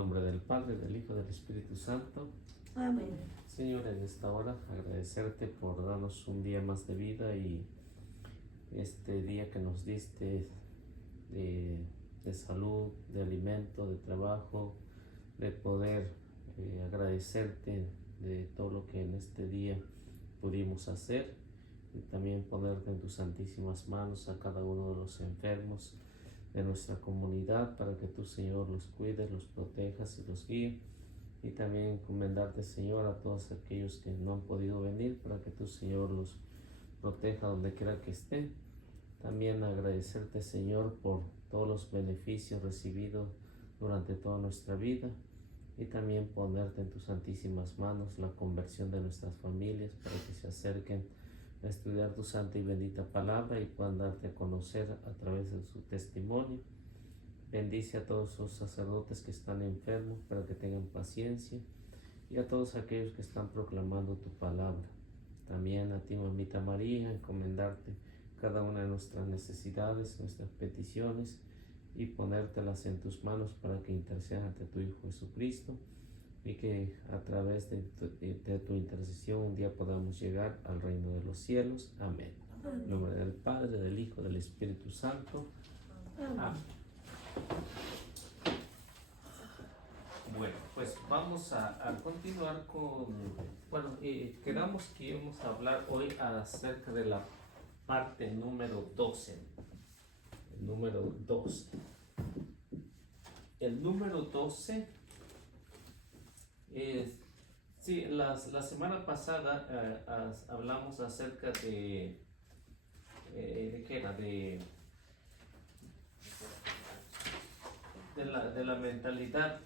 nombre del Padre, del Hijo, del Espíritu Santo. Amén. Señor, en esta hora agradecerte por darnos un día más de vida y este día que nos diste de salud, de alimento, de trabajo, de poder agradecerte de todo lo que en este día pudimos hacer y también ponerte en tus santísimas manos a cada uno de los enfermos de nuestra comunidad para que tú, Señor, los cuides, los protejas y los guíes. Y también encomendarte, Señor, a todos aquellos que no han podido venir para que tú, Señor, los proteja donde quiera que estén. También agradecerte, Señor, por todos los beneficios recibidos durante toda nuestra vida y también ponerte en tus santísimas manos la conversión de nuestras familias para que se acerquen a estudiar tu santa y bendita palabra y puedan darte a conocer a través de su testimonio. Bendice a todos los sacerdotes que están enfermos para que tengan paciencia y a todos aquellos que están proclamando tu palabra. También a ti, mamita María, encomendarte cada una de nuestras necesidades, nuestras peticiones y ponértelas en tus manos para que intercedan ante tu Hijo Jesucristo y que a través de tu intercesión un día podamos llegar al reino de los cielos. Amén. En nombre del Padre, del Hijo, del Espíritu Santo. Amén. Bueno, pues vamos a continuar con, quedamos que íbamos a hablar hoy acerca de la parte número 12. El número 12. El número 12 es, sí, la semana pasada hablamos acerca ¿de qué era? De la mentalidad,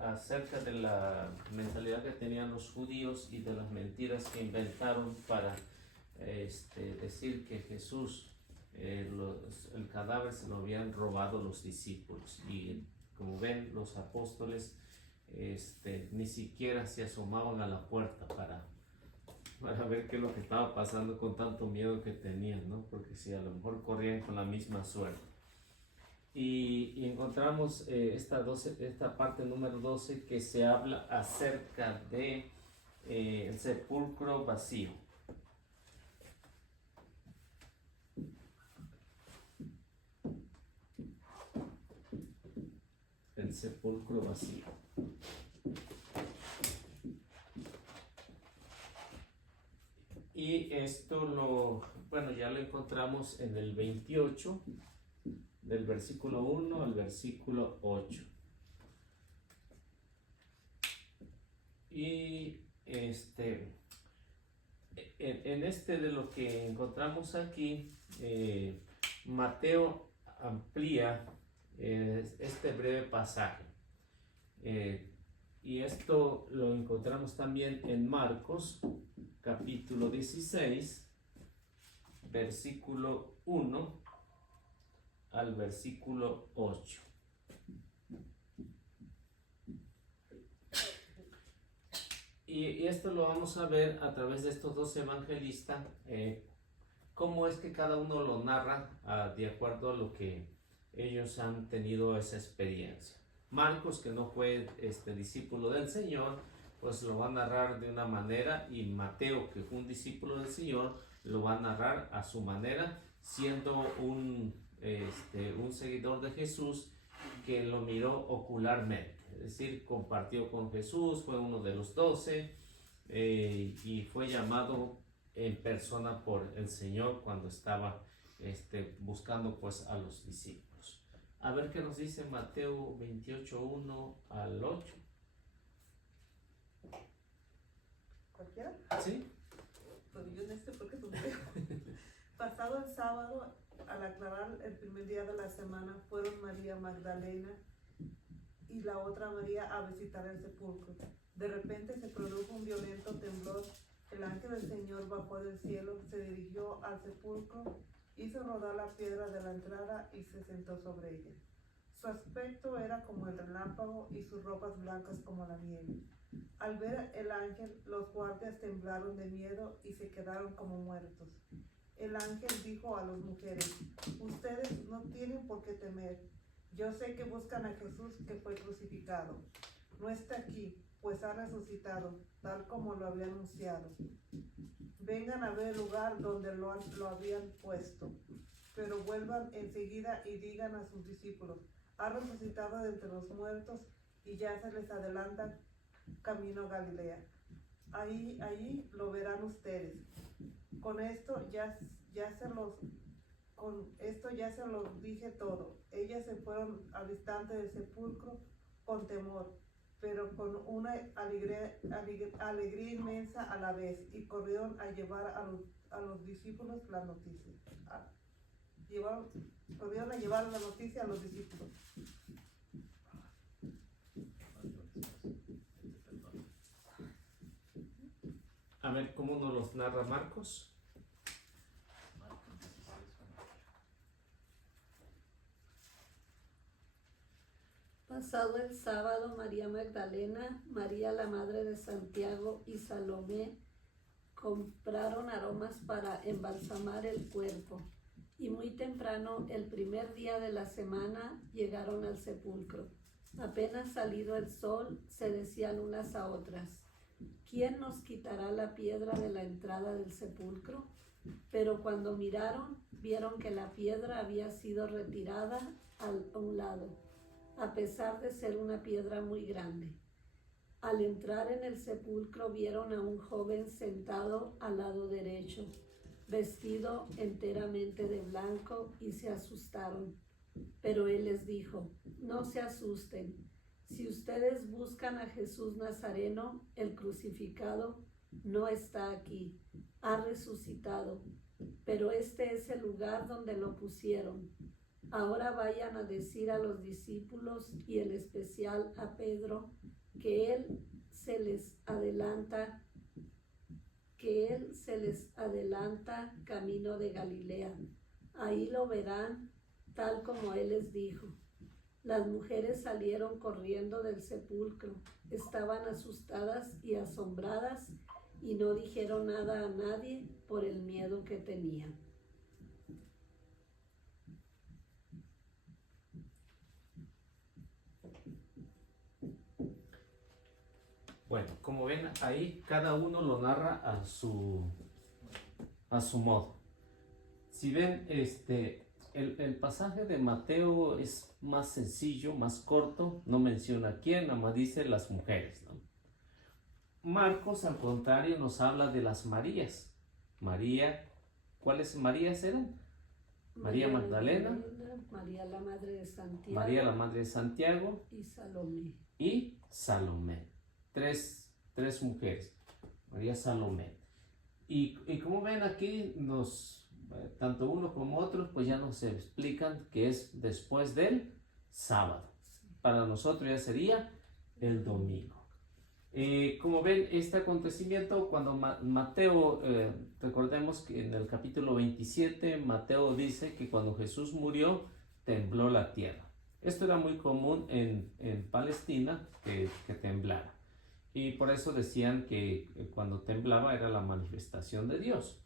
acerca de la mentalidad que tenían los judíos y de las mentiras que inventaron para decir que Jesús, el cadáver se lo habían robado los discípulos. Y como ven, los apóstoles ni siquiera se asomaban a la puerta para ver qué es lo que estaba pasando con tanto miedo que tenían, ¿no? Porque si a lo mejor corrían con la misma suerte. Y encontramos esta parte número 12 que se habla acerca de el sepulcro vacío. El sepulcro vacío. Y esto ya lo encontramos en el 28, del versículo 1 al versículo 8. Y en de lo que encontramos aquí, Mateo amplía este breve pasaje. Y esto lo encontramos también en Marcos, capítulo 16, versículo 1 al versículo 8. Y esto lo vamos a ver a través de estos dos evangelistas, cómo es que cada uno lo narra de acuerdo a lo que ellos han tenido esa experiencia. Marcos, que no fue discípulo del Señor, pues lo va a narrar de una manera, y Mateo, que fue un discípulo del Señor, lo va a narrar a su manera, siendo un seguidor de Jesús que lo miró ocularmente, es decir, compartió con Jesús, fue uno de los 12 y fue llamado en persona por el Señor cuando estaba buscando pues a los discípulos. A ver qué nos dice Mateo 28, 1 al 8. ¿Cualquiera? ¿Sí? Pues yo porque tú veo. Pasado el sábado, al aclarar el primer día de la semana, fueron María Magdalena y la otra María a visitar el sepulcro. De repente se produjo un violento temblor. El ángel del Señor bajó del cielo, se dirigió al sepulcro, hizo rodar la piedra de la entrada y se sentó sobre ella. Su aspecto era como el relámpago y sus ropas blancas como la nieve. Al ver el ángel, los guardias temblaron de miedo y se quedaron como muertos. El ángel dijo a las mujeres: ustedes no tienen por qué temer. Yo sé que buscan a Jesús que fue crucificado. No está aquí, pues ha resucitado, tal como lo había anunciado. Vengan a ver el lugar donde lo habían puesto, pero vuelvan enseguida y digan a sus discípulos, ha resucitado de entre los muertos y ya se les adelanta camino a Galilea. Ahí lo verán ustedes. Con esto ya se los dije todo. Ellas se fueron al instante del sepulcro con temor, pero con una alegría inmensa a la vez, y corrieron a llevar a los discípulos la noticia. Corrieron a llevar la noticia a los discípulos. A ver cómo nos los narra Marcos. Pasado el sábado, María Magdalena, María la madre de Santiago y Salomé compraron aromas para embalsamar el cuerpo, y muy temprano, el primer día de la semana, llegaron al sepulcro. Apenas salido el sol, se decían unas a otras, ¿quién nos quitará la piedra de la entrada del sepulcro? Pero cuando miraron, vieron que la piedra había sido retirada a un lado, a pesar de ser una piedra muy grande. Al entrar en el sepulcro vieron a un joven sentado al lado derecho, vestido enteramente de blanco, y se asustaron. Pero él les dijo, no se asusten. Si ustedes buscan a Jesús Nazareno, el crucificado, no está aquí, ha resucitado, pero este es el lugar donde lo pusieron. Ahora vayan a decir a los discípulos, y en especial a Pedro, que él se les adelanta camino de Galilea. Ahí lo verán, tal como él les dijo. Las mujeres salieron corriendo del sepulcro. Estaban asustadas y asombradas y no dijeron nada a nadie por el miedo que tenían. Bueno, como ven ahí, cada uno lo narra a su modo. Si ven, el pasaje de Mateo es más sencillo, más corto, no menciona a quién, nada más dice las mujeres, ¿no? Marcos, al contrario, nos habla de las Marías. María, ¿cuáles Marías eran? María Magdalena, María la madre de Santiago, María la madre de Santiago y Salomé. Tres mujeres, María Salomé. Y como ven aquí, tanto uno como otro, pues ya nos explican que es después del sábado. Para nosotros ya sería el domingo. Como ven, este acontecimiento, cuando Mateo, recordemos que en el capítulo 27, Mateo dice que cuando Jesús murió, tembló la tierra. Esto era muy común en Palestina, que temblara. Y por eso decían que cuando temblaba era la manifestación de Dios.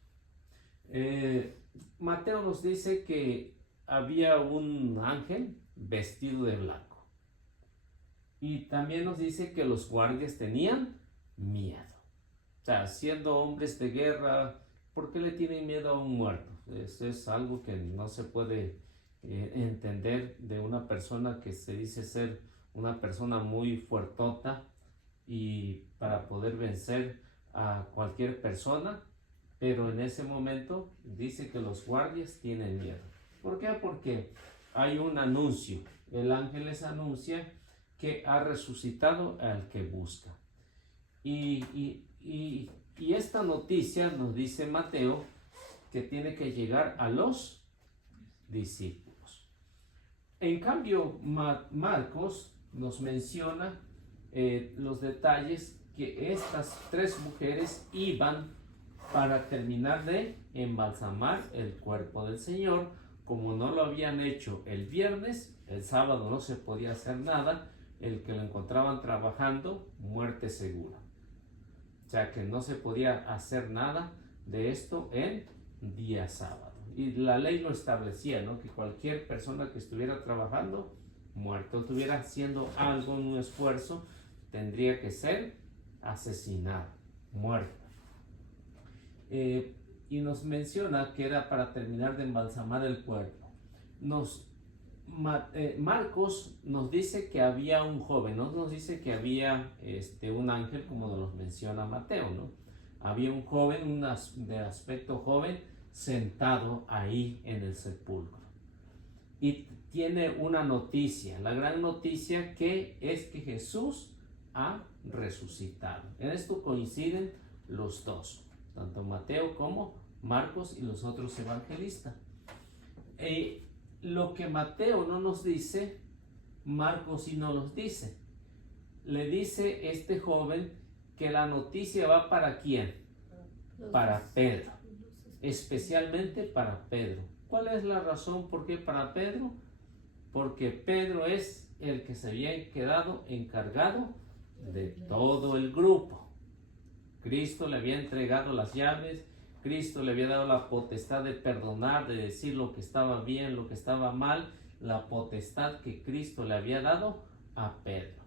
Mateo nos dice que había un ángel vestido de blanco. Y también nos dice que los guardias tenían miedo. O sea, siendo hombres de guerra, ¿por qué le tienen miedo a un muerto? Eso es algo que no se puede entender de una persona que se dice ser una persona muy fuertota, y para poder vencer a cualquier persona, pero en ese momento dice que los guardias tienen miedo. ¿Por qué? Porque hay un anuncio. El ángel les anuncia que ha resucitado al que busca. Y esta noticia nos dice Mateo que tiene que llegar a los discípulos. En cambio, Marcos nos menciona los detalles que estas tres mujeres iban para terminar de embalsamar el cuerpo del Señor. Como no lo habían hecho el viernes, el sábado no se podía hacer nada, el que lo encontraban trabajando, muerte segura. O sea que no se podía hacer nada de esto en día sábado. Y la ley lo establecía, ¿no? Que cualquier persona que estuviera trabajando muerto. Estuviera haciendo algo, un esfuerzo, tendría que ser asesinado, muerto. Y nos menciona que era para terminar de embalsamar el cuerpo. Marcos nos dice que había un joven, no nos dice que había un ángel como nos menciona Mateo, ¿no? Había un joven, de aspecto joven, sentado ahí en el sepulcro. Y tiene una noticia, la gran noticia que es que Jesús ha resucitado. En esto coinciden los dos, tanto Mateo como Marcos y los otros evangelistas. Lo que Mateo no nos dice, Marcos sí nos los dice. Le dice este joven que la noticia va para ¿quién? Para Pedro, especialmente para Pedro. ¿Cuál es la razón por qué para Pedro? Porque Pedro es el que se había quedado encargado de todo el grupo. Cristo le había entregado las llaves, Cristo le había dado la potestad de perdonar, de decir lo que estaba bien, lo que estaba mal, la potestad que Cristo le había dado a Pedro.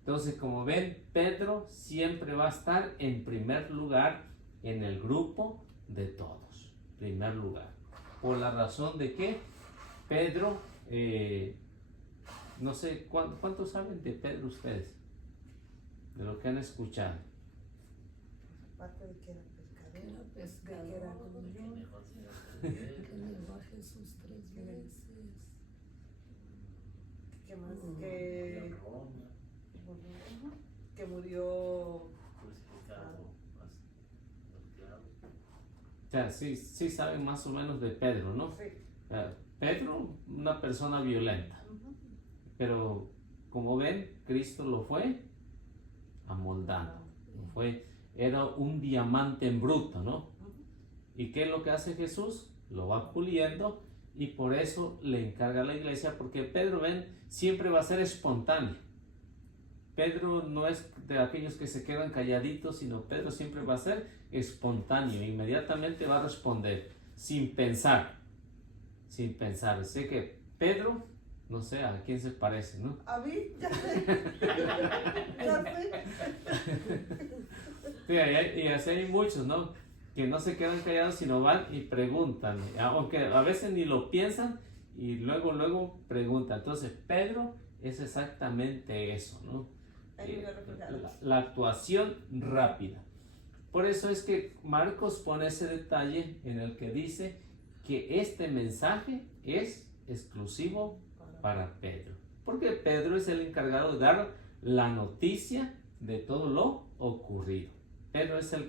Entonces, como ven, Pedro siempre va a estar en primer lugar en el grupo de todos. Primer lugar. Por la razón de que Pedro, no sé, ¿cuántos saben de Pedro ustedes? De lo que han escuchado. Aparte de que era pescador. Era pescador, que negó a Jesús 3 veces. ¿Qué más? Que murió. O sea, sí saben más o menos de Pedro, ¿no? Sí. Pedro, una persona violenta. Pero como ven, Cristo lo fue amoldando. Era un diamante en bruto, ¿no? ¿Y qué es lo que hace Jesús? Lo va puliendo y por eso le encarga a la iglesia, porque Pedro, ven, siempre va a ser espontáneo. Pedro no es de aquellos que se quedan calladitos, sino Pedro siempre va a ser espontáneo, inmediatamente va a responder, sin pensar. Sé que Pedro, no sé a quién se parece, ¿no? A mí, ya sé. Ya sé. Sí, y así hay muchos, ¿no? Que no se quedan callados, sino van y preguntan, aunque a veces ni lo piensan y luego preguntan. Entonces, Pedro es exactamente eso, ¿no? La actuación rápida. Por eso es que Marcos pone ese detalle en el que dice que este mensaje es exclusivo para Pedro, porque Pedro es el encargado de dar la noticia de todo lo ocurrido. Pedro es el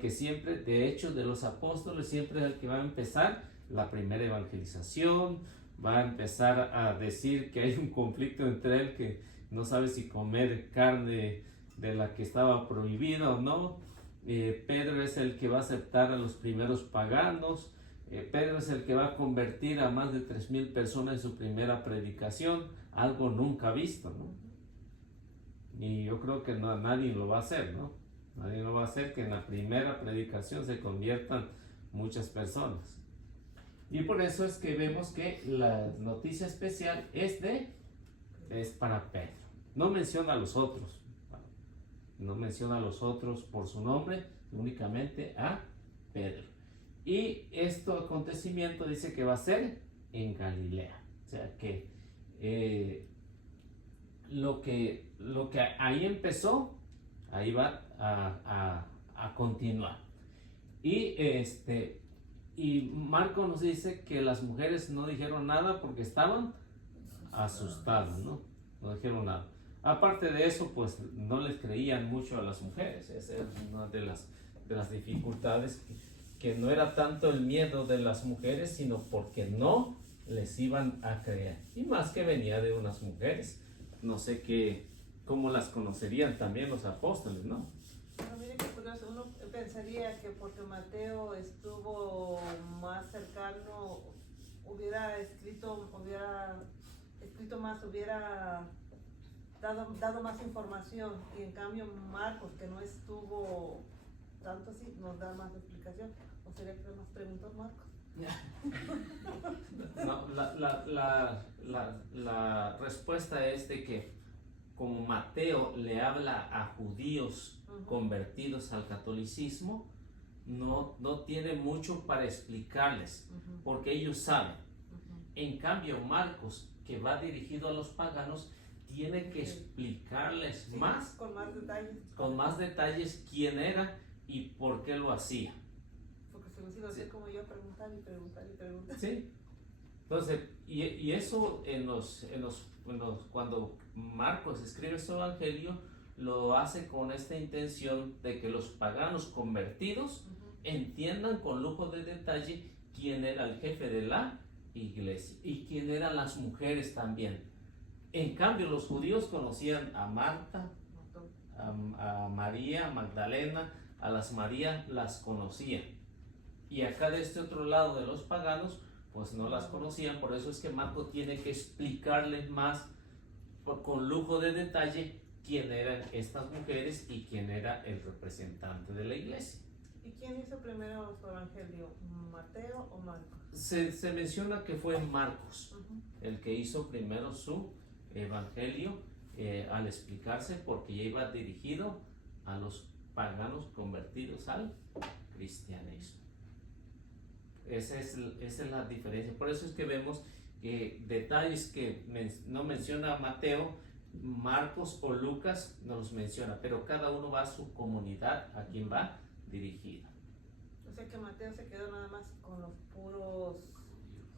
que siempre, de hecho, de los apóstoles, siempre es el que va a empezar la primera evangelización, va a empezar a decir que hay un conflicto entre él, que no sabe si comer carne de la que estaba prohibida o no. Pedro es el que va a aceptar a los primeros paganos. Pedro es el que va a convertir a más de 3,000 personas en su primera predicación, algo nunca visto, ¿no? Y yo creo que nadie lo va a hacer, ¿no? Nadie lo va a hacer que en la primera predicación se conviertan muchas personas. Y por eso es que vemos que la noticia especial es para Pedro. No menciona a los otros. No menciona a los otros por su nombre, únicamente a Pedro. Y este acontecimiento dice que va a ser en Galilea. O sea que lo que ahí empezó, ahí va a continuar. Y Marco nos dice que las mujeres no dijeron nada porque estaban asustadas, ¿no? No dijeron nada. Aparte de eso, pues no les creían mucho a las mujeres. Esa es una de las dificultades, que no era tanto el miedo de las mujeres, sino porque no les iban a creer. Y más que venía de unas mujeres. No sé cómo las conocerían también los apóstoles, ¿no? Pero mire qué curioso, uno pensaría que porque Mateo estuvo más cercano, hubiera escrito más, hubiera dado más información, y en cambio Marcos, que no estuvo tanto así, nos da más explicación. ¿O sería que más preguntas, Marcos? No, la respuesta es de que como Mateo le habla a judíos convertidos al catolicismo, no tiene mucho para explicarles, porque ellos saben. En cambio, Marcos, que va dirigido a los paganos, tiene que explicarles más, con más detalles quién era y por qué lo hacía. Porque se los iba a hacer como yo, preguntar y preguntar y preguntar. Sí. Entonces, y eso cuando Marcos escribe su evangelio, lo hace con esta intención de que los paganos convertidos entiendan con lujo de detalle quién era el jefe de la iglesia y quién eran las mujeres también. En cambio, los judíos conocían a Marta, a María Magdalena, a las María las conocían. Y acá de este otro lado de los paganos, pues no las conocían. Por eso es que Marco tiene que explicarles más con lujo de detalle quién eran estas mujeres y quién era el representante de la iglesia. ¿Y quién hizo primero su evangelio? ¿Mateo o Marcos? Se menciona que fue Marcos el que hizo primero su evangelio al explicarse, porque ya iba dirigido a los paganos convertidos al cristianismo. Esa es la diferencia. Por eso es que vemos que detalles que no menciona Mateo, Marcos o Lucas no los menciona, pero cada uno va a su comunidad, a quien va dirigida. O sea que Mateo se quedó nada más con los puros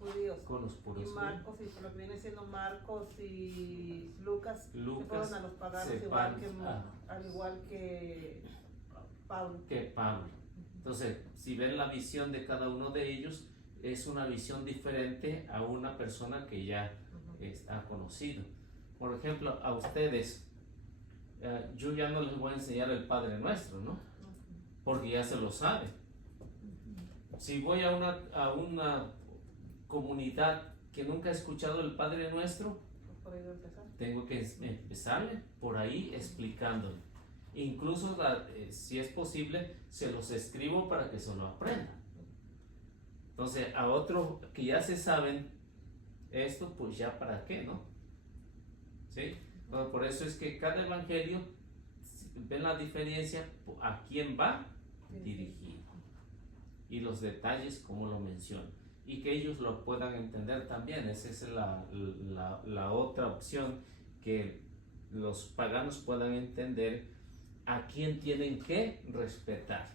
judíos. Con los puros y Marcos, y por lo que viene siendo Marcos y Lucas se fueron a los paganos al igual que Pablo. Entonces, si ven la visión de cada uno de ellos, es una visión diferente a una persona que ya está conocido. Por ejemplo, a ustedes, yo ya no les voy a enseñar el Padre Nuestro, ¿no? Porque ya se lo saben. Si voy a una comunidad que nunca ha escuchado el Padre Nuestro, tengo que empezarle por ahí explicándole. Incluso, si es posible, se los escribo para que se lo aprendan. Entonces, a otros que ya se saben esto, pues ya para qué, ¿no? ¿Sí? Entonces, por eso es que cada evangelio, ven la diferencia a quién va dirigido y los detalles como lo menciona, y que ellos lo puedan entender también. Esa es la otra opción, que los paganos puedan entender a quién tienen que respetar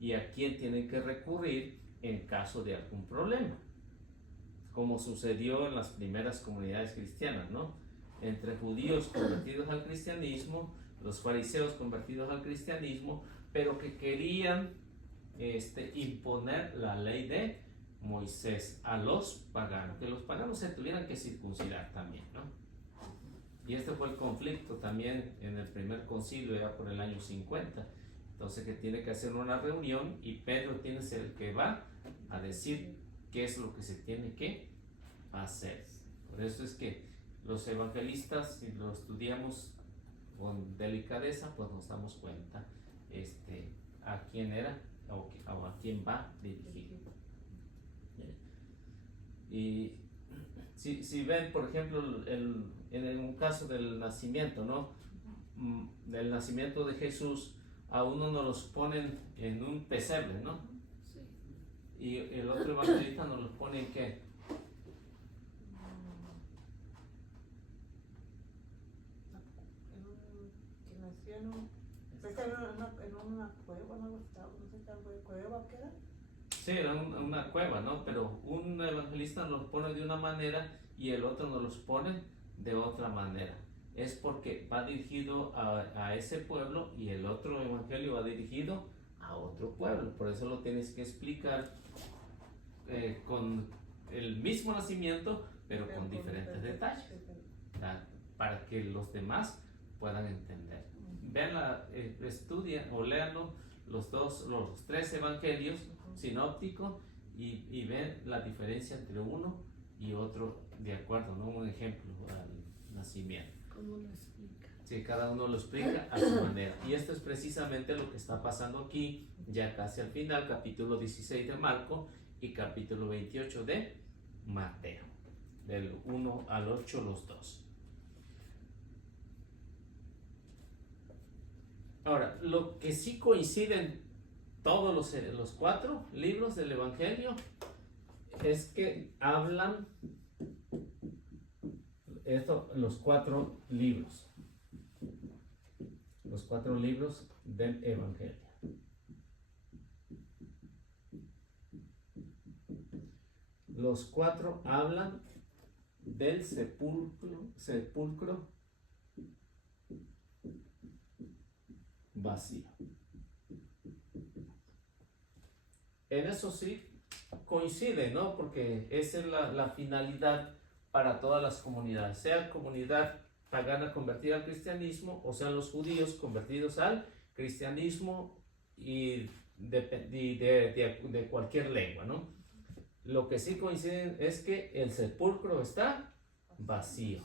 y a quién tienen que recurrir en caso de algún problema, como sucedió en las primeras comunidades cristianas, ¿no? Entre judíos convertidos al cristianismo, los fariseos convertidos al cristianismo, pero que querían imponer la ley de Moisés a los paganos, que los paganos se tuvieran que circuncidar también, ¿no? Y este fue el conflicto también en el primer concilio, ya por el año 50. Entonces, que tiene que hacer una reunión y Pedro tiene que ser el que va a decir qué es lo que se tiene que hacer. Por eso es que los evangelistas, si lo estudiamos con delicadeza, pues nos damos cuenta a quién era o a quién va dirigido. Y si ven, por ejemplo, en un caso del nacimiento, ¿no? Del nacimiento de Jesús, a uno nos los ponen en un pesebre, ¿no? Sí. Y el otro evangelista nos los pone en qué? Que nació en una cueva, no sé qué cueva que era. Sí, era una cueva, ¿no? Pero un evangelista nos los pone de una manera y el otro nos los pone de otra manera. Es porque va dirigido a ese pueblo y el otro evangelio va dirigido a otro pueblo. Por eso lo tienes que explicar con el mismo nacimiento, pero con diferentes detalles, para que los demás puedan entender. Vean, estudien o leanlo los tres evangelios sinópticos y ven la diferencia entre uno y otro de acuerdo, ¿no? Un ejemplo al nacimiento. ¿Cómo lo explica? Sí, cada uno lo explica a su manera. Y esto es precisamente lo que está pasando aquí, ya casi al final, capítulo 16 de Marco, y capítulo 28 de Mateo, del 1 al 8 los dos. Ahora, lo que sí coinciden todos los 4 libros del Evangelio es que hablan los 4 libros del Evangelio. Los 4 hablan del sepulcro vacío. En eso sí coincide, ¿no? Porque esa es la finalidad para todas las comunidades, sea comunidad pagana convertida al cristianismo o sean los judíos convertidos al cristianismo y de cualquier lengua, ¿no? Lo que sí coinciden es que el sepulcro está vacío.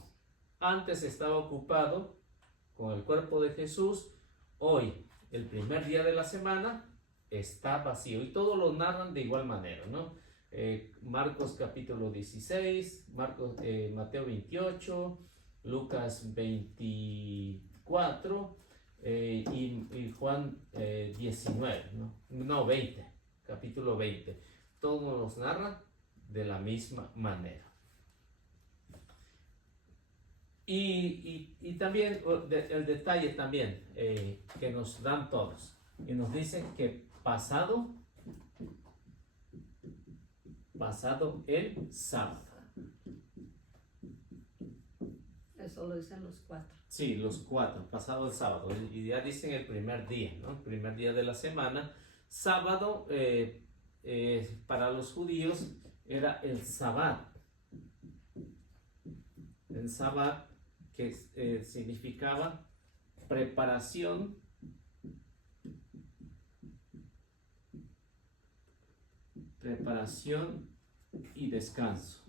Antes estaba ocupado con el cuerpo de Jesús. Hoy, el primer día de la semana, está vacío. Y todos lo narran de igual manera, ¿no? Marcos capítulo 16, Mateo 28, Lucas 24 y Juan 19, ¿no? No, 20, capítulo 20. Todos los narran de la misma manera. Y también el detalle también que nos dan todos. Y nos dicen que pasado el sábado. Eso lo dicen los 4. Sí, los 4, pasado el sábado. Y ya dicen el primer día, ¿no? El primer día de la semana. Sábado, para los judíos, era el Sabbat. El Sabbat, que significaba preparación y descanso.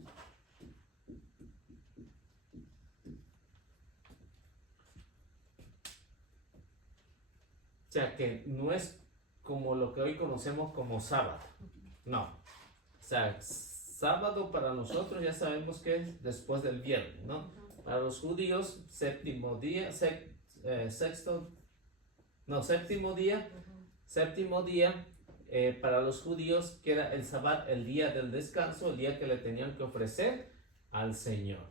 O sea que no es como lo que hoy conocemos como sábado. No. O sea, sábado para nosotros ya sabemos que es después del viernes, ¿no? Para los judíos, séptimo día, para los judíos que era el Sabbat, el día del descanso, el día que le tenían que ofrecer al Señor.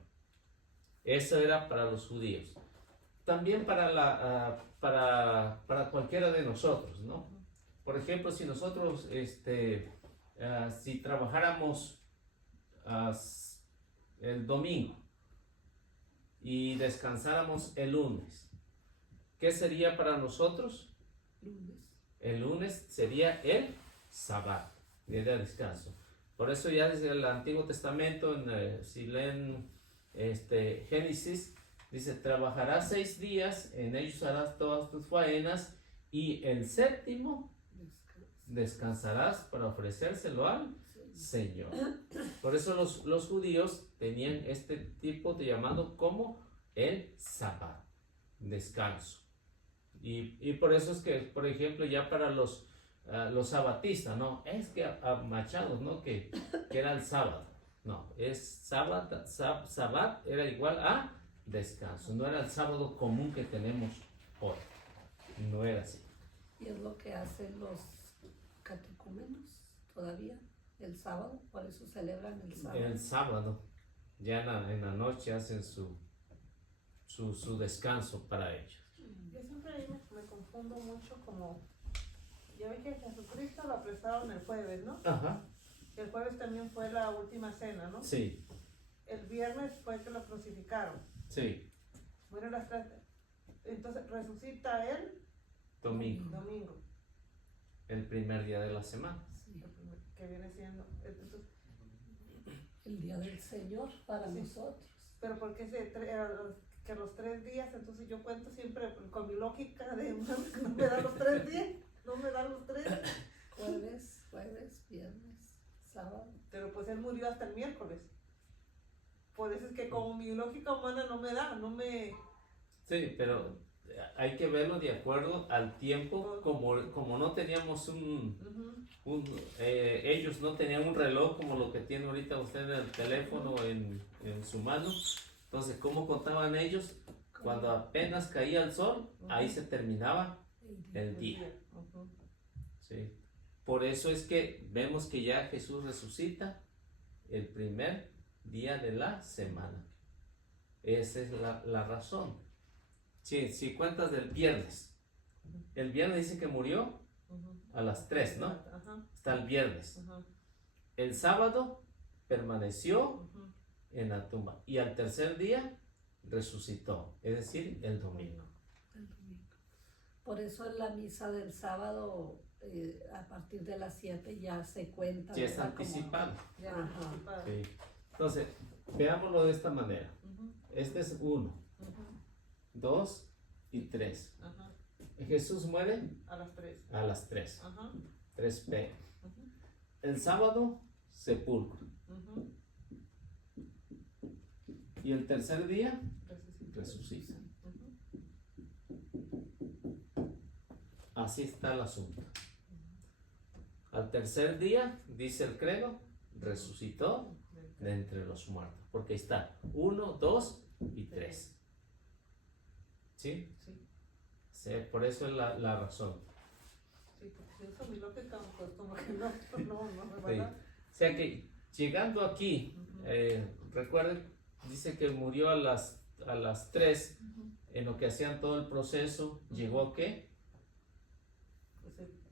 Eso era para los judíos. También para cualquiera de nosotros, ¿no? Por ejemplo, si nosotros, si trabajáramos el domingo y descansáramos el lunes, ¿qué sería para nosotros? El lunes sería el Sabbat, día de descanso. Por eso ya desde el Antiguo Testamento, si leen Génesis, dice: trabajarás 6 días, en ellos harás todas tus faenas, y el séptimo descansarás para ofrecérselo al Señor. Por eso los judíos tenían este tipo de llamado como el Sabbat, descanso. Y por eso es que, por ejemplo, ya para los sabatistas, ¿no? Es que a Machado, ¿no? Que era el sábado. No, es Sabbat era igual a descanso. No era el sábado común que tenemos hoy. No era así. Y es lo que hacen los catecúmenos todavía, el sábado, por eso celebran el sábado. El sábado, ya en la noche hacen su descanso para ellos. Yo siempre me confundo mucho, como ya ve que Jesucristo lo apresaron el jueves, ¿no? Ajá. El jueves también fue la última cena, ¿no? Sí. El viernes fue que lo crucificaron. Sí. Bueno, entonces resucita el Domingo, el primer día de la semana. Sí. Que viene siendo entonces, El día del Señor para sí. nosotros. pero porque que los 3 días, entonces yo cuento siempre con mi lógica de no me dan los 3 días, no me dan los 3. Jueves, viernes, sábado. Pero pues él murió hasta el miércoles. Por eso es que como mi lógica humana no me da, Sí, pero hay que verlo de acuerdo al tiempo, como no teníamos ellos no tenían un reloj como lo que tiene ahorita usted en el teléfono en su mano. Entonces, ¿cómo contaban ellos? Cuando apenas caía el sol, ahí se terminaba el día. Sí. Por eso es que vemos que ya Jesús resucita el primer día de la semana. Esa es la razón. Si cuentas del viernes, el viernes dice que murió a las 3, ¿no? Está el viernes. El sábado permaneció en la tumba y al tercer día resucitó, es decir, el domingo. Por eso en la misa del sábado, a partir de las 7 ya se cuenta. Ya es anticipado. Ya anticipado. Sí. Entonces, veámoslo de esta manera. Este es 1, 2 y 3. Jesús muere A las 3. a las 3. 3 p. El sábado, sepulcro. Y el tercer día, resucita. Así está el asunto. Al tercer día, dice el credo, resucitó de entre los muertos. Porque está 1, 2 y 3. ¿Sí? Sí. Por eso es la razón. Sí, porque eso mi lógica, pues como que no me va Sí. a dar. O sea que llegando aquí, recuerden, dice que murió a las 3, en lo que hacían todo el proceso, llegó a ¿qué?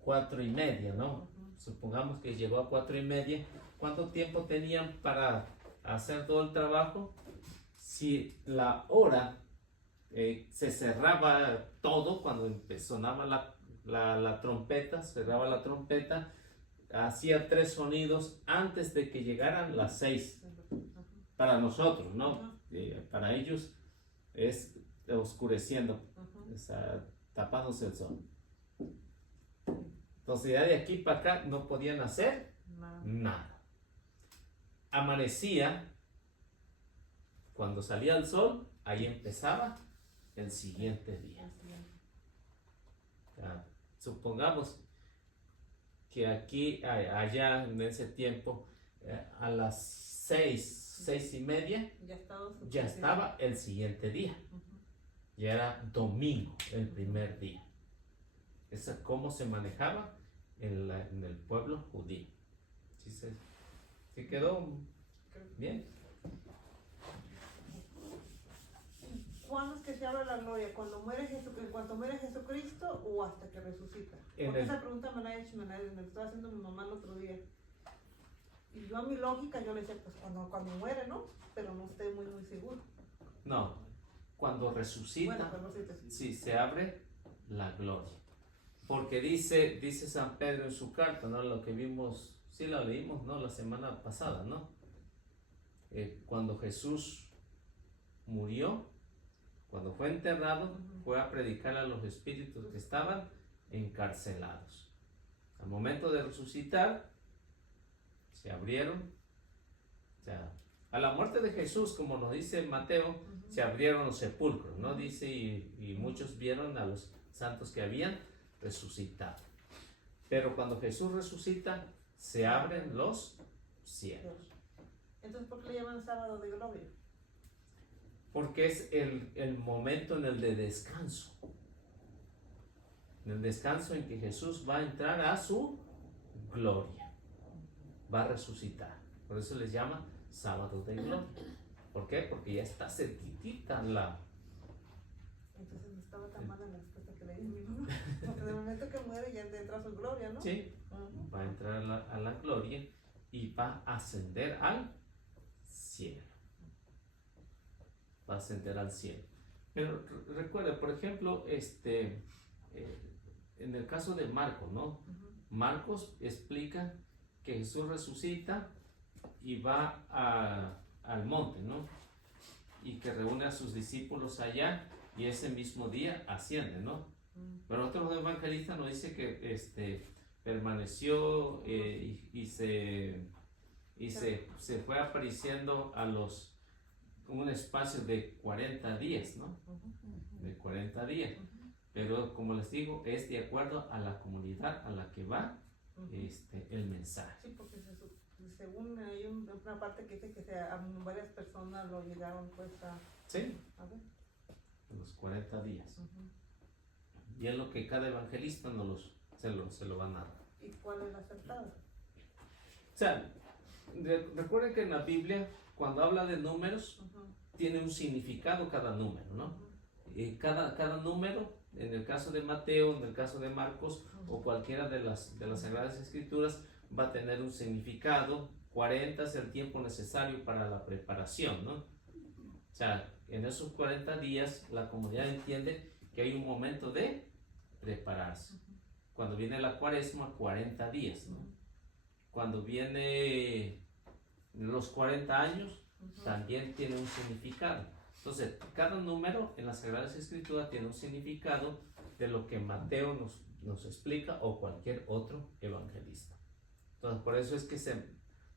4:30, ¿no? Supongamos que llegó a 4:30. ¿Cuánto tiempo tenían para hacer todo el trabajo? Si la hora se cerraba todo, cuando sonaba la trompeta, cerraba la trompeta, hacía 3 sonidos antes de que llegaran las 6. Para nosotros, ¿no? Para ellos es oscureciendo, o sea, tapándose el sol. Entonces ya de aquí para acá no podían hacer nada. Amanecía, cuando salía el sol, ahí empezaba el siguiente día. Supongamos que aquí, allá en ese tiempo, a las 6:30, ya estaba el siguiente día. Ya era domingo, el primer día. Esa es cómo se manejaba en el pueblo judío. ¿Sí quedó bien? ¿Cuándo es que se habla la gloria? ¿Cuando muere Jesucristo o hasta que resucita? En Porque el- esa pregunta me la estaba haciendo mi mamá el otro día. Y yo a mi lógica yo le decía, pues cuando muere, ¿no? Pero no estoy muy seguro. No, cuando resucita, Bueno, cuando resucita. sí, se abre la gloria. Porque dice San Pedro en su carta, ¿no? Lo que vimos, sí la leímos, ¿no? La semana pasada, ¿no? Cuando Jesús murió, cuando fue enterrado, fue a predicar a los espíritus que estaban encarcelados. Al momento de resucitar, se abrieron, o sea, a la muerte de Jesús, como nos dice Mateo, se abrieron los sepulcros, ¿no? Dice, y muchos vieron a los santos que habían resucitado. Pero cuando Jesús resucita, se abren los cielos. Entonces, ¿por qué le llaman sábado de gloria? Porque es el momento en el de descanso. En el descanso en que Jesús va a entrar a su gloria. Va a resucitar. Por eso les llama sábado de gloria. ¿Por qué? Porque ya está cerquitita la... Entonces no estaba tan mala la respuesta que le di a mi mamá. Porque de momento que muere ya entra a su gloria, ¿no? Sí, va a entrar a la gloria y va a ascender al cielo. Va a ascender al cielo. Pero recuerda, por ejemplo, en el caso de Marcos, ¿no? Marcos explica que Jesús resucita y va al monte, ¿no? Y que reúne a sus discípulos allá y ese mismo día asciende, ¿no? Pero otro evangelista nos dice que permaneció y se fue apareciendo a un espacio de 40 días, ¿no? De 40 días. Ujú, Pero como les digo, es de acuerdo a la comunidad a la que va ujú. el mensaje. Sí, porque según hay una parte que dice que varias personas lo llegaron pues Sí, a ver. los 40 días. Ujú. Y es lo que cada evangelista se lo va a narrar. ¿Y cuál es la acertada? O sea, recuerden que en la Biblia, cuando habla de números, Ujú, tiene un significado cada número, ¿no? ujú, Cada número, en el caso de Mateo, en el caso de Marcos o ujú. cualquiera de las Sagradas Escrituras, va a tener un significado. 40 es el tiempo necesario para la preparación, ¿no? O sea, en esos 40 días la comunidad entiende que hay un momento de prepararse. Cuando viene la cuaresma, 40 días, ¿no? Cuando viene los 40 años, Ujú. también tiene un significado. Entonces, cada número en las Sagradas Escrituras tiene un significado de lo que Mateo nos explica o cualquier otro evangelista. Entonces, por eso es que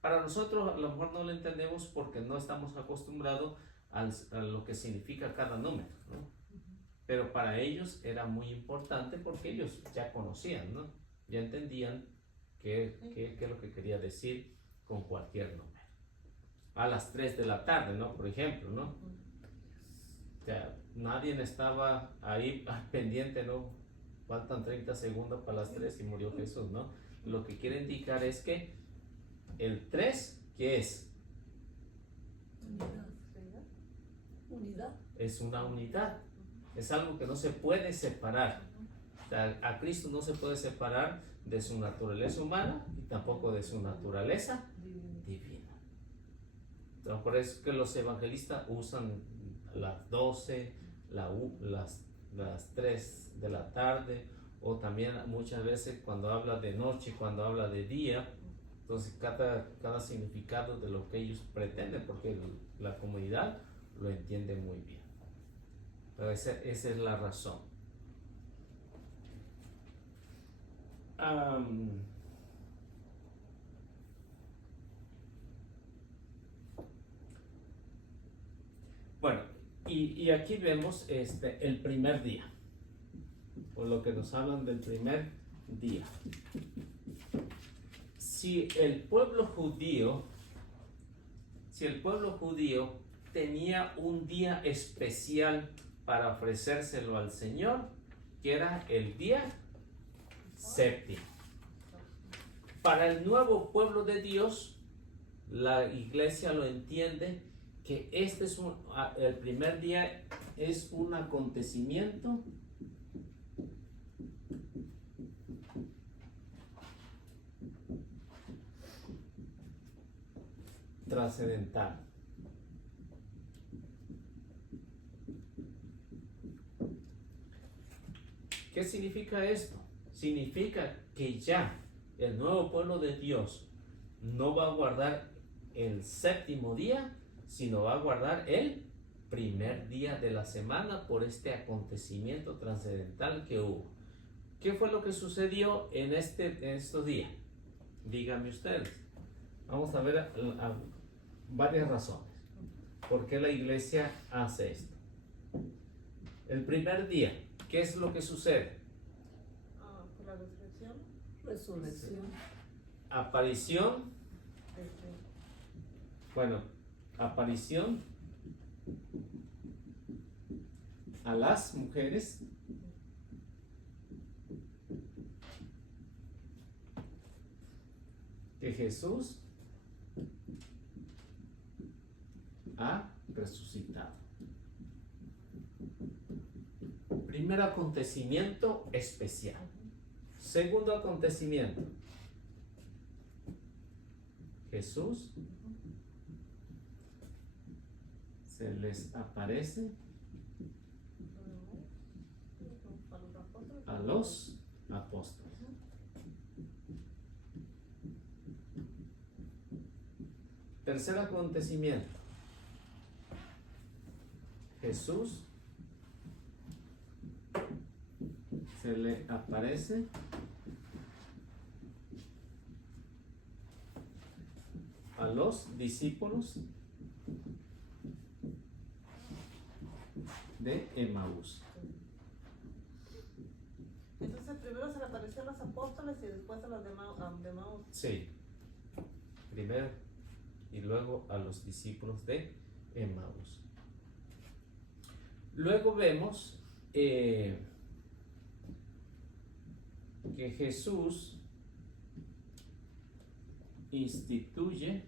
para nosotros a lo mejor no lo entendemos porque no estamos acostumbrados a lo que significa cada número, ¿no? Pero para ellos era muy importante porque ellos ya conocían, ¿no? Ya entendían qué es lo que quería decir con cualquier número. A las 3 de la tarde, ¿no? Por ejemplo, ¿no? O sea, nadie estaba ahí pendiente, ¿no? Faltan 30 segundos para las 3 y murió Jesús, ¿no? Lo que quiere indicar es que el 3, ¿qué es? Unidad. Unidad. Es una unidad. Es algo que no se puede separar. O sea, a Cristo no se puede separar de su naturaleza humana y tampoco de su naturaleza divina. Entonces, por eso es que los evangelistas usan las 12, las 3 de la tarde, o también muchas veces cuando habla de noche, cuando habla de día. Entonces cada significado de lo que ellos pretenden, porque la comunidad lo entiende muy bien. Pero esa es la razón. Bueno, y aquí vemos el primer día, o lo que nos hablan del primer día. Si el pueblo judío tenía un día especial para ofrecérselo al Señor, que era el día séptimo. Para el nuevo pueblo de Dios, la iglesia lo entiende que el primer día es un acontecimiento trascendental. ¿Qué significa esto? Significa que ya el nuevo pueblo de Dios no va a guardar el séptimo día, sino va a guardar el primer día de la semana por este acontecimiento trascendental que hubo. ¿Qué fue lo que sucedió en estos días? Díganme ustedes. Vamos a ver varias razones por qué la iglesia hace esto. El primer día, ¿qué es lo que sucede? Por la resurrección. Resurrección. Aparición. Aparición a las mujeres que Jesús ha resucitado. Primer acontecimiento especial. Segundo acontecimiento. Jesús se les aparece a los apóstoles. Tercer acontecimiento. Jesús se le aparece a los discípulos de Emaús. primero se le apareció a los apóstoles y después a los de Maús. Sí. Primero y luego a los discípulos de Emmaús. Luego vemos que Jesús instituye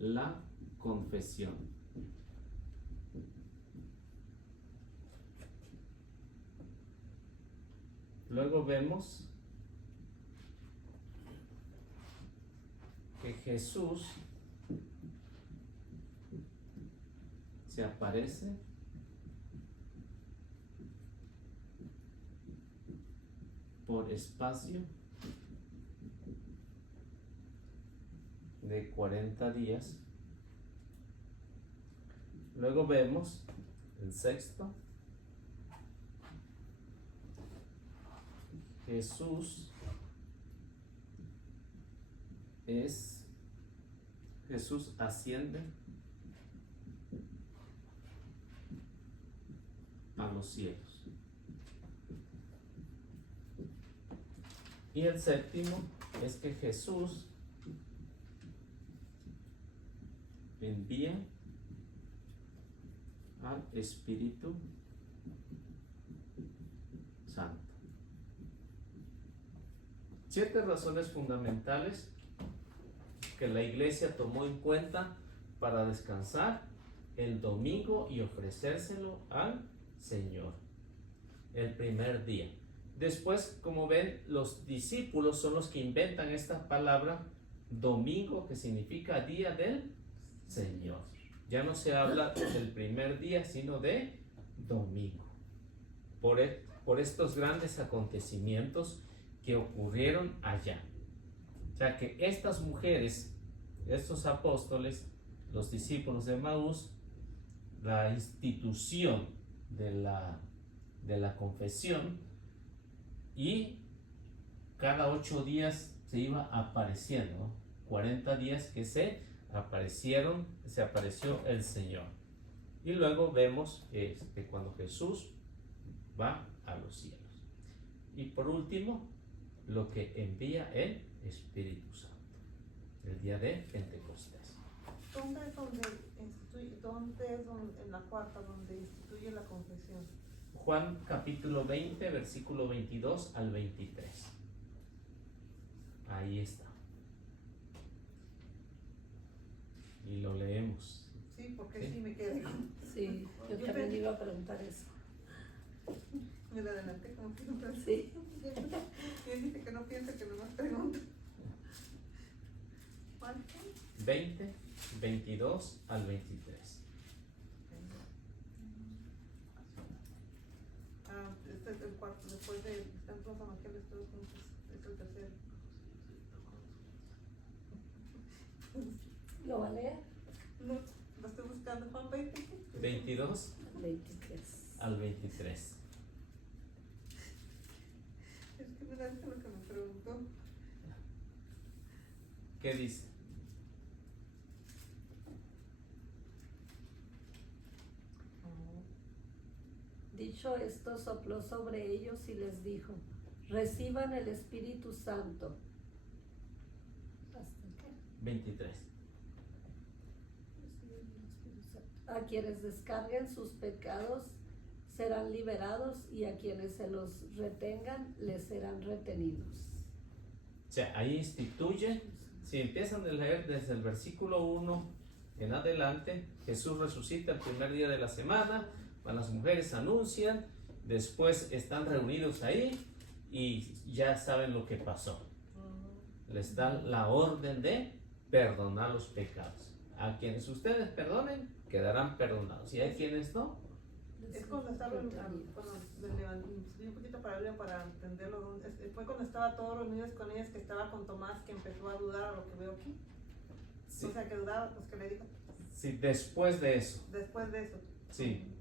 la confesión. Luego vemos que Jesús se aparece por espacio de 40 días. Luego vemos el sexto, Jesús asciende a los cielos. Y el séptimo es que Jesús envía al Espíritu Santo. 7 razones fundamentales que la iglesia tomó en cuenta para descansar el domingo y ofrecérselo al Señor el primer día. Después, como ven, los discípulos son los que inventan esta palabra domingo, que significa día del Señor. Ya no se habla del primer día, sino de domingo. Por estos grandes acontecimientos que ocurrieron allá. O sea que estas mujeres, estos apóstoles, los discípulos de Maús, la institución de la confesión, y cada 8 días se iba apareciendo, ¿no? 40 días que se apareció el Señor. Y luego vemos que cuando Jesús va a los cielos. Y por último, lo que envía el Espíritu Santo, el día de Pentecostés. ¿Dónde es en la cuarta donde instituye la confesión? Juan capítulo 20, versículo 22 al 23. Ahí está. Y lo leemos. Sí, porque sí me quedé con... Sí, yo también iba a preguntar eso. Me la adelanté como siempre. Sí. Y dice que no piensa que nomás pregunta. ¿Cuánto? 20, 22 al 23. Este es el cuarto, después de están los evangelios todos juntos, es el tercero. ¿Lo va a leer? No, lo estoy buscando, Juan 20. 22 23. al 23. Es que me da lo que me preguntó. ¿Qué dice? Dicho esto, sopló sobre ellos y les dijo: reciban el Espíritu Santo. ¿Hasta qué? 23. Reciban el Espíritu Santo. A quienes descarguen sus pecados serán liberados, y a quienes se los retengan les serán retenidos. O sea, ahí instituye, si empiezan a leer desde el versículo 1 en adelante, Jesús resucita el primer día de la semana, las mujeres anuncian, después están reunidos ahí y ya saben lo que pasó. Les dan la orden de perdonar los pecados. A quienes ustedes perdonen, quedarán perdonados, y a quienes no. Es cuando estaba, subí un poquito para arriba para entenderlo. Fue cuando estaba todos reunidos con ellos, que estaba con Tomás, que empezó a dudar a lo que veo aquí. Sí. O sea, que dudaba, pues que le dijo. Sí, después de eso. Después de eso. Sí.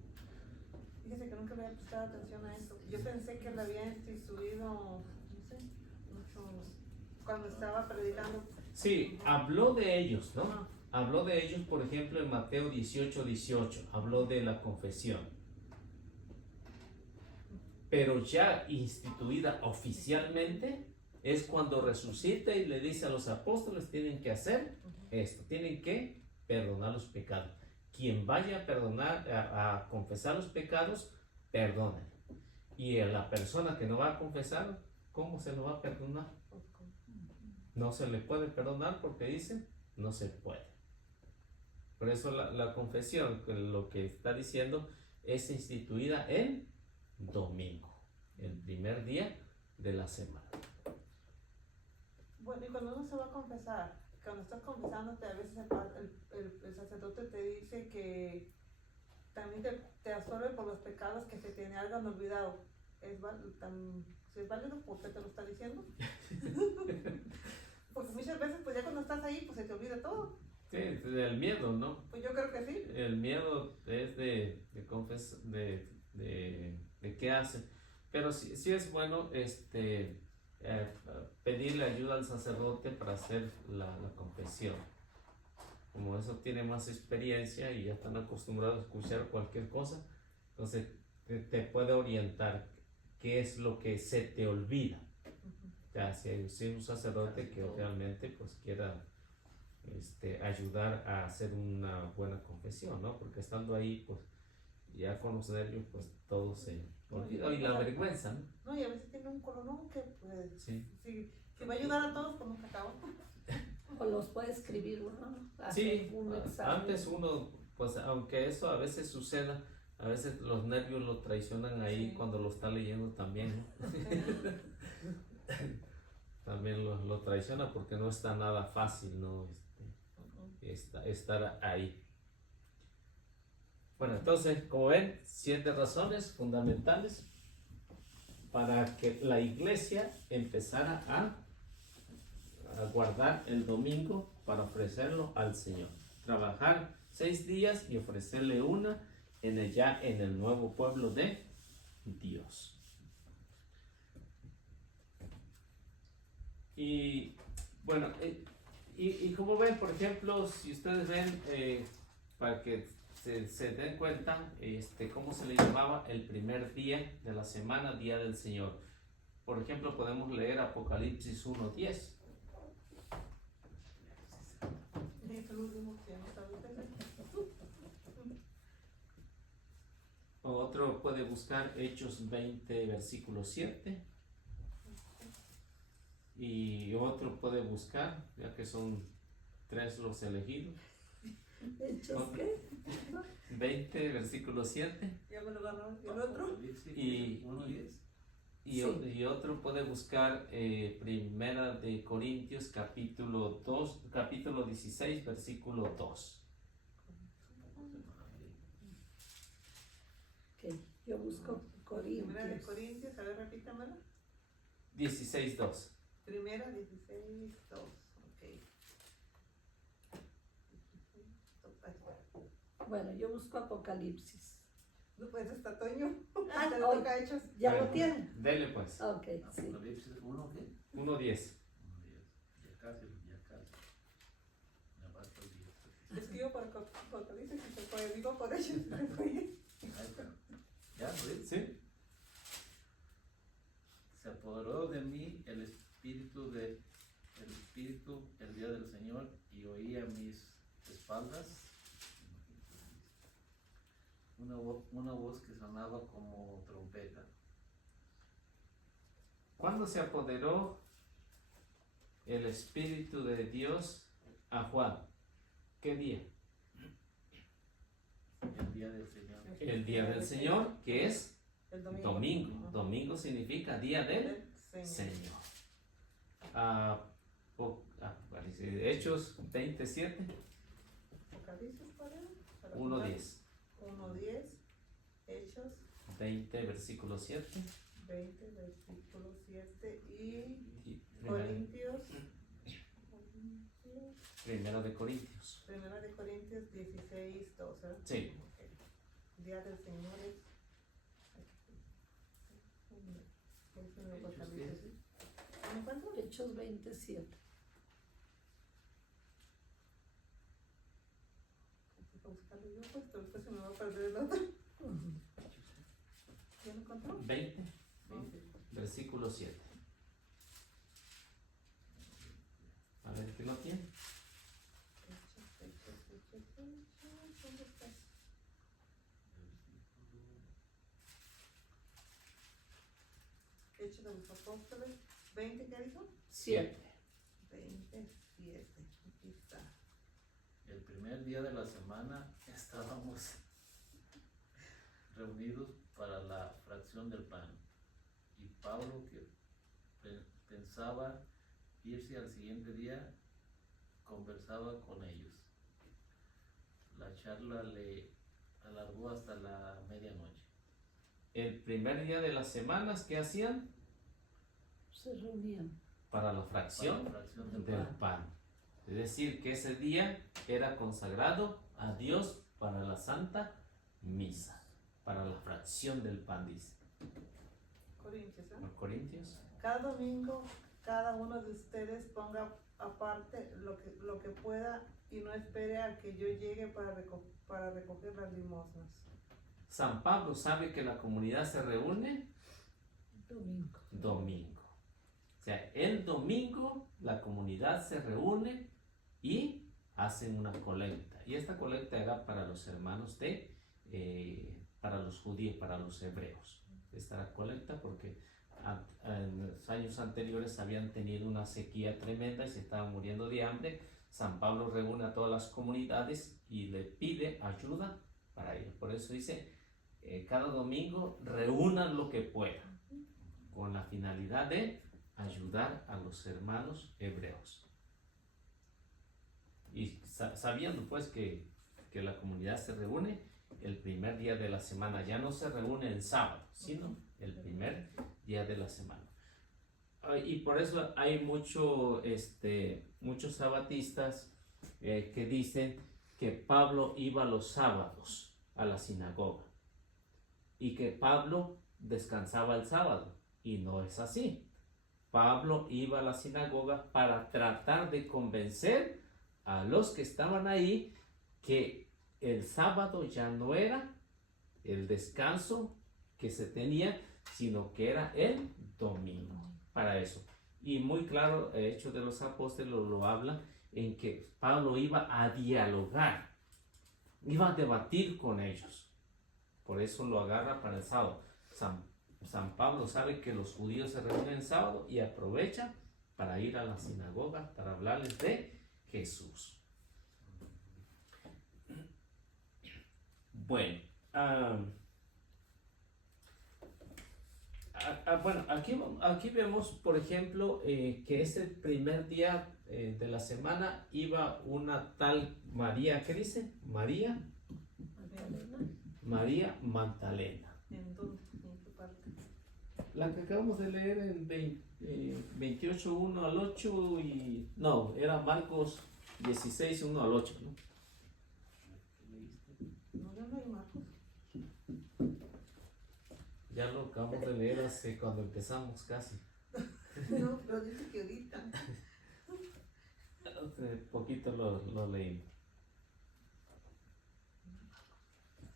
Fíjese que nunca había prestado atención a eso. Yo pensé que le había instituido, no sé, mucho, cuando estaba predicando. Sí, habló de ellos, ¿no? Ajá. Habló de ellos, por ejemplo, en Mateo 18:18, habló de la confesión. pero ya instituida oficialmente es cuando resucita y le dice a los apóstoles: tienen que hacer esto, tienen que perdonar los pecados. Quien vaya a perdonar, a confesar los pecados, perdonen. Y a la persona que no va a confesar, ¿cómo se lo va a perdonar? No se le puede perdonar porque dice, no se puede. Por eso la confesión, lo que está diciendo, es instituida el domingo, el primer día de la semana. Bueno, y cuando uno se va a confesar, cuando estás confesándote, a veces el sacerdote te dice que también te absorbe por los pecados que se te hayan olvidado. Si es válido, ¿por qué te lo está diciendo? Porque muchas veces, pues ya cuando estás ahí, pues se te olvida todo. Sí, el miedo, ¿no? Pues yo creo que sí. El miedo es de qué hace. Pero sí es bueno pedirle ayuda al sacerdote para hacer la confesión. Como eso tiene más experiencia y ya están acostumbrados a escuchar cualquier cosa, entonces te puede orientar qué es lo que se te olvida. O sea, si es un sacerdote que realmente pues quiera ayudar a hacer una buena confesión, ¿no? Porque estando ahí, pues ya con los nervios, pues todo se olvida. Y la vergüenza, ¿no? No, y a veces tiene un colonón que, pues, Sí. si va a ayudar a todos, pues nunca acaba. O los puede escribir uno, Sí, hacer un examen. antes uno, pues aunque eso a veces suceda, a veces los nervios lo traicionan ahí cuando lo está leyendo también, ¿no? También lo traiciona porque no está nada fácil, ¿no? Estar ahí. Bueno, entonces, como ven, 7 razones fundamentales para que la iglesia empezara a guardar el domingo para ofrecerlo al Señor. Trabajar 6 días y ofrecerle una en el nuevo pueblo de Dios. Y bueno, y como ven, por ejemplo, si ustedes ven, para que se den cuenta cómo se le llamaba el primer día de la semana, Día del Señor. Por ejemplo, podemos leer Apocalipsis 1:10. Otro puede buscar Hechos 20, versículo 7. Y otro puede buscar, ya que son 3 los elegidos. ¿Hechos qué? 20, versículo 7. Ya me lo ganó. ¿Y el otro? Y otro puede buscar Primera de Corintios, capítulo 16, versículo 2. Okay. Yo busco Corintios. Primera de Corintios, a ver, repítamelo. 16:2. Primera 16:2. Ok. Bueno, yo busco Apocalipsis. No puedes estar Toño. Ah, Te le hoy. toca Hechos. ¿Ya Bueno, lo tienen? Dele pues. Ok, sí. Apocalipsis 1, ¿qué? 1:10. Ya casi. Me basta el 10. Es que yo por dice que se puede, digo por Hechos. Se fue. ¿Ya lo ves? ¿Sí? Se apoderó de mí el espíritu el día del Señor, y oí a mis espaldas una voz que sonaba como trompeta. ¿Cuándo se apoderó el Espíritu de Dios a Juan? ¿Qué día? El día del Señor. El día del Señor, que es El domingo. Domingo significa día del Señor. Hechos 27, Apocalipsis, ¿cuál era? 1:10. 1:10. Hechos 20, versículo 7. 20, versículo 7. Y Primera Corintios. Primera de Corintios. Primera de Corintios 16:2. ¿Eh? Sí. Okay. Día del Señor es. ¿Me encuentro? Hechos 27. Voy a buscarlo yo, pues después se me va a perder el otro. ¿Ya lo encontró? 20. versículo 7. A ver, ¿quién lo tiene? ¿Dónde estás? Hechos de los Apóstoles, 20, ¿qué dijo? 7. 27, aquí está. El primer día de la semana estábamos reunidos para la fracción del pan. Y Pablo, que pensaba irse al siguiente día, conversaba con ellos. La charla le alargó hasta la medianoche. El primer día de las semanas, ¿qué hacían? Se reunían. Para la Para fracción la fracción del del pan. pan. Es decir, que ese día era consagrado a Dios para la Santa Misa, para la fracción del pan, dice. Corintios, ¿eh? Los Corintios. Cada domingo, cada uno de ustedes ponga aparte lo que pueda y no espere a que yo llegue para recoger las limosnas. San Pablo sabe que la comunidad se reúne Domingo. domingo. O sea, el domingo la comunidad se reúne y hacen una colecta. Y esta colecta era para los hermanos para los judíos, para los hebreos. Esta era colecta porque en los años anteriores habían tenido una sequía tremenda y se estaban muriendo de hambre. San Pablo reúne a todas las comunidades y le pide ayuda para ellos. Por eso dice, cada domingo reúnan lo que puedan, con la finalidad de ayudar a los hermanos hebreos. Y sabiendo pues que la comunidad se reúne el primer día de la semana, ya no se reúne el sábado, sino el primer día de la semana. Y por eso hay muchos sabatistas que dicen que Pablo iba los sábados a la sinagoga y que Pablo descansaba el sábado, y no es así. Pablo iba a la sinagoga para tratar de convencer a los que estaban ahí que el sábado ya no era el descanso que se tenía, sino que era el domingo. Para eso. Y muy claro, el Hechos de los Apóstoles lo habla en que Pablo iba a dialogar, iba a debatir con ellos. Por eso lo agarra para el sábado. San Pablo sabe que los judíos se reúnen el sábado y aprovecha para ir a la sinagoga para hablarles de Jesús. Bueno, bueno, aquí vemos, por ejemplo, que es el primer día de la semana, iba una tal María, ¿qué dice? María Magdalena. ¿En dónde? ¿En qué parte? La que acabamos de leer en 28, 1 al 8 y... No, era Marcos 16, 1 al 8, ¿no? No, ya no hay Marcos. Ya lo acabamos de leer hace cuando empezamos casi. No, pero dice que ahorita. Hace poquito lo leímos.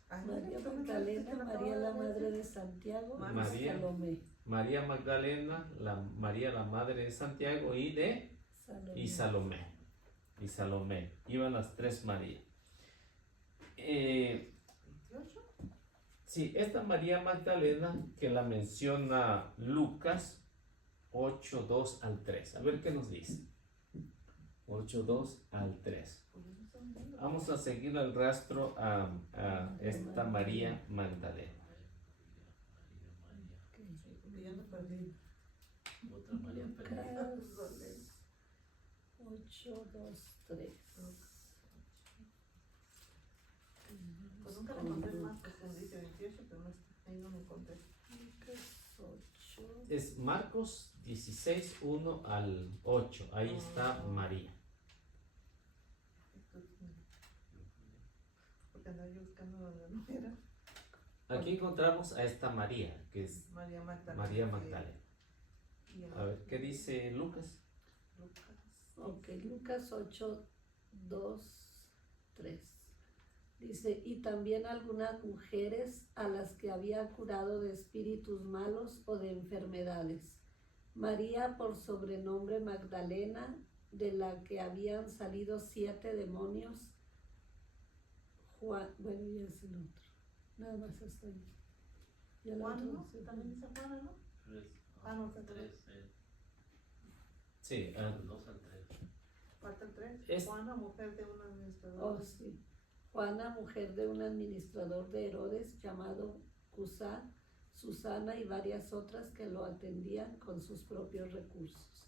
Ay, María no, Magdalena, no, María la madre de Santiago, María. Salomé. María Magdalena, María la madre de Santiago y Salomé. Y Salomé. Iban las tres Marías. 28. Sí, esta María Magdalena que la menciona Lucas 8, 2 al 3. A ver qué nos dice. 8, 2 al 3. Vamos a seguir el rastro a esta María Magdalena. Porque ya me perdí. Otra María perdida. Lucas 8, 2, 3. Pues nunca le encontré más que dice 28, pero no está, ahí no me encontré. Lucas 8. Es Marcos 16, 1 al 8. Ahí está María. Porque andaba yo buscando donde no era. Aquí encontramos a esta María, que es María Magdalena. María Magdalena. Y el A ver, ¿qué dice Lucas? Lucas. Ok, Lucas 8, 2, 3. Dice, y también algunas mujeres a las que había curado de espíritus malos o de enfermedades. María, por sobrenombre Magdalena, de la que habían salido 7 demonios. Juan, bueno, ya es el otro. Nada más hasta ahí. Ya la Juan, otra ¿no? sí. También dice Juana, ¿no? No, se Tres, Sí, del 2 al 3. Falta el 3. Es- Juana, mujer de un administrador. Oh, sí. Juana, mujer de un administrador de Herodes llamado Cusá, Susana y varias otras que lo atendían con sus propios recursos.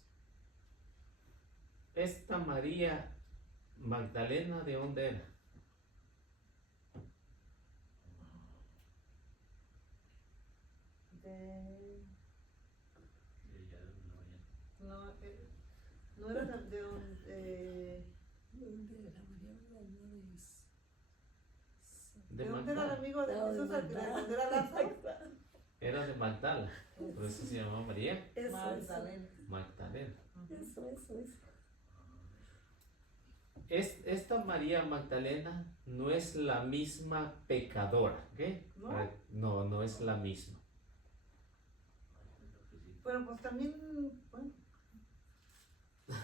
esta María Magdalena, ¿de dónde era? De... Y ya No, no era de un... ¿De dónde era María Magdalena? ¿De dónde era el Magdala. amigo de No, de Jesús al que le Magdala. atendió a Lázaro? Era de Magdala, por eso se llamaba María Eso, Magdalena. Magdalena. eso. Esta María Magdalena no es la misma pecadora, ¿ok? ¿No? No es la misma. Pero pues también, bueno,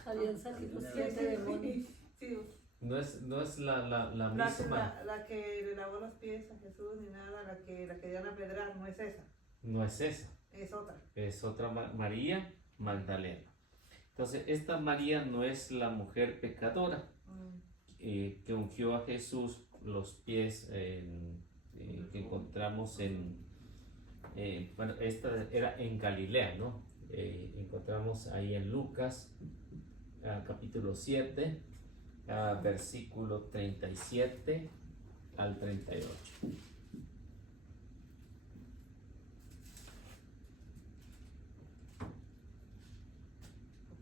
Habían salido Sí, 7 demonios. sí, No es la la, misma, la que le lavó los pies a Jesús ni nada, la que la querían apedrear, no es esa, no es esa, es otra. es otra María Magdalena. Entonces, esta María no es la mujer pecadora que ungió a Jesús los pies que encontramos bueno, esta era en Galilea, ¿no? Encontramos ahí en Lucas, capítulo 7, versículo 37 al 38.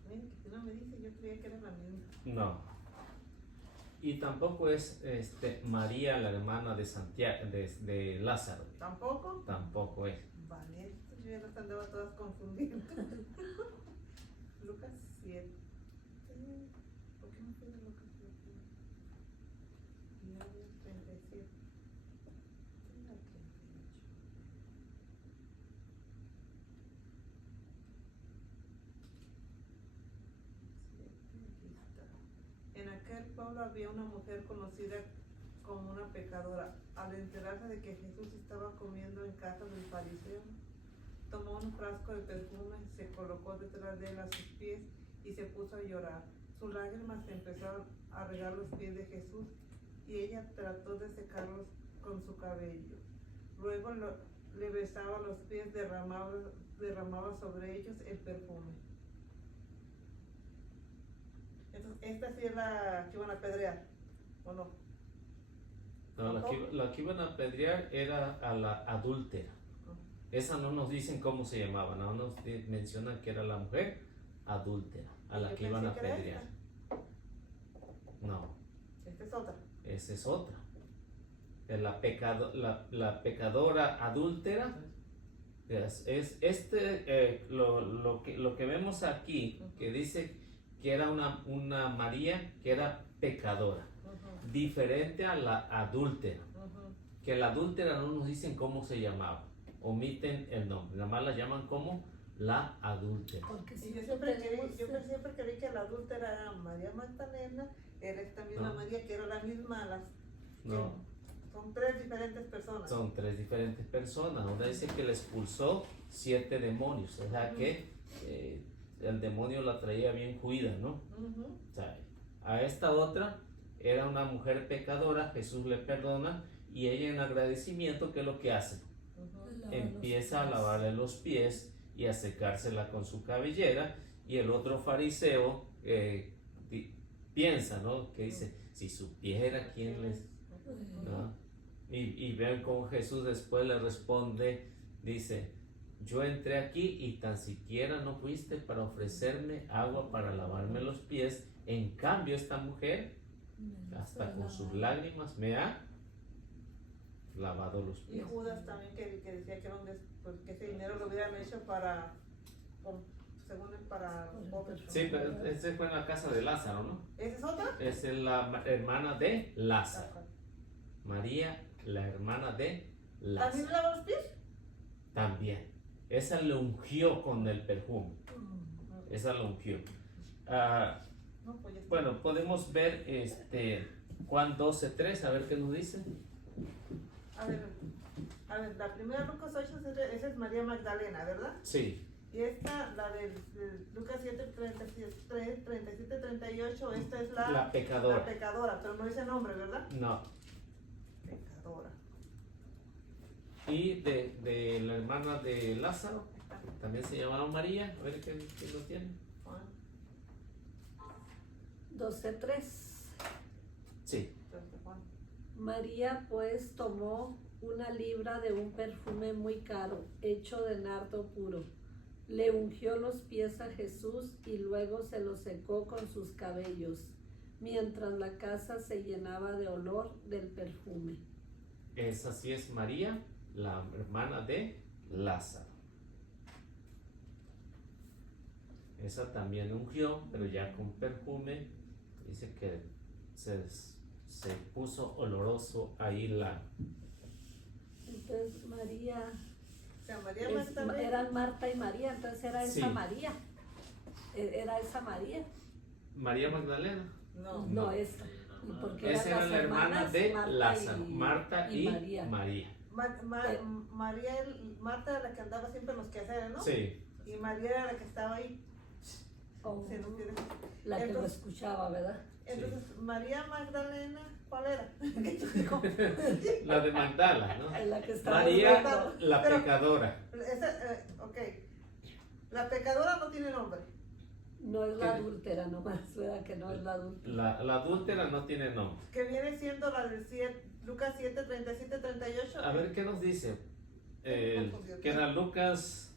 Pues, si no me dice, yo creía que era la misma. No. Y tampoco es María, la hermana de Santiago, de Lázaro. ¿Tampoco? Tampoco es. Vale, yo ya las andaba todas confundiendo. Lucas 7. ¿Por qué no fue de Lucas 7? Ya había 37. Era 38. En aquel pueblo había una mujer conocida como una pecadora. Al enterarse de que Jesús estaba comiendo en casa del fariseo, tomó un frasco de perfume, se colocó detrás de él a sus pies y se puso a llorar. Sus lágrimas empezaron a regar los pies de Jesús y ella trató de secarlos con su cabello. Luego le besaba los pies, derramaba sobre ellos el perfume. Entonces, esta sí es la que iban a apedrear, ¿o no? No, la que iban a apedrear era a la adúltera. Esa no nos dicen cómo se llamaba, no nos mencionan que era la mujer adúltera, a la Yo que iban a pensé que era apedrear. No, Esta es otra. esa es otra. Es la pecadora adúltera. Lo que vemos aquí, que dice que era una María que era pecadora, diferente a la adúltera, que la adúltera no nos dicen cómo se llamaba, omiten el nombre, nada más la llaman como la adúltera. Porque Y si yo siempre creí que la adúltera era María Magdalena, era esta misma No. María que era la misma, No, son 3 diferentes personas. son 3 diferentes personas. Una dice que le expulsó 7 demonios, o sea que el demonio la traía bien juida, ¿no? O sea, a esta otra era una mujer pecadora, Jesús le perdona y ella en agradecimiento, ¿qué es lo que hace? Empieza a lavarle los pies y a secársela con su cabellera, y el otro fariseo piensa, ¿no? Que dice, si supiera quién les... ¿no? Y vean cómo Jesús después le responde, dice, yo entré aquí y tan siquiera no fuiste para ofrecerme agua para lavarme los pies, en cambio esta mujer hasta con sus lágrimas me ha lavado los Y pies. Judas también que decía que, pues, que ese dinero lo hubieran hecho para, según él, para los pobres. Sí, pero ese fue en la casa de Lázaro, ¿no? ¿Esa es otra? Esa es la hermana de Lázaro. María, la hermana de ¿También Lázaro. lava los pies? También. Esa le ungió con el perfume. Esa lo ungió. No, pues ya está. Bueno, podemos ver Juan 12:3, a ver qué nos dice. A ver, la primera Lucas 8, esa es María Magdalena, ¿verdad? Sí, Y esta, la de Lucas 7, 37, 38, esta es la la pecadora. pecadora, pero no dice nombre, ¿verdad? No. Pecadora. Y de la hermana de Lázaro, Ahí está. también se llamaba María. A ver quién lo tiene. Juan, 12:3. Sí, entonces, Juan. María pues tomó una libra de un perfume muy caro, hecho de nardo puro. Le ungió los pies a Jesús y luego se los secó con sus cabellos, mientras la casa se llenaba de olor del perfume. esa sí es María, la hermana de Lázaro. Esa también ungió, pero ya con perfume. Dice que se puso oloroso ahí la... Entonces María, O sea, María Magdalena. eran Marta y María, entonces era esa Sí. María. Era esa María. María Magdalena. No. No, esa. Porque Esa eran era las la hermana hermanas de Marta Lázaro, Marta y María. María. Marta era la que andaba siempre en los quehaceres, ¿no? Sí, Y María era la que estaba ahí. Oh, Sí, no tiene- la que lo Entonces- escuchaba, ¿verdad? Entonces, María Magdalena, ¿cuál era? Que yo digo, la de Magdala, ¿no? La que estaba María, hablando. la Pero- pecadora. ok. La pecadora no tiene nombre. No es la ¿Qué? adúltera nomás, ¿verdad? Que no es la adúltera. La adúltera no tiene nombre. Que viene siendo la del Lucas 7, 37, 38. A ver qué nos dice. Que era Lucas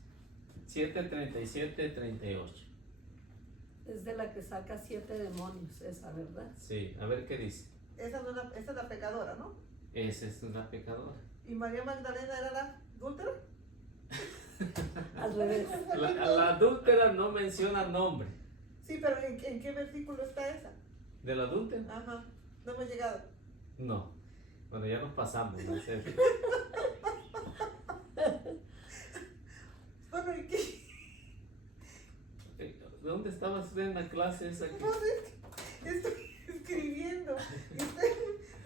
7, 37, 38. Es de la que saca 7 demonios, esa, ¿verdad? Sí, a ver qué dice. Esa es la pecadora, ¿no? Esa es la pecadora. Y María Magdalena era la adúltera. Al revés. La adúltera no menciona nombre. Sí, pero ¿en qué versículo está esa? ¿De la adúltera? Ajá, no hemos llegado. No. Bueno, ya nos pasamos. ¿No? Bueno, ¿y qué? ¿Dónde estabas usted en la clase esa? No sé, estoy escribiendo.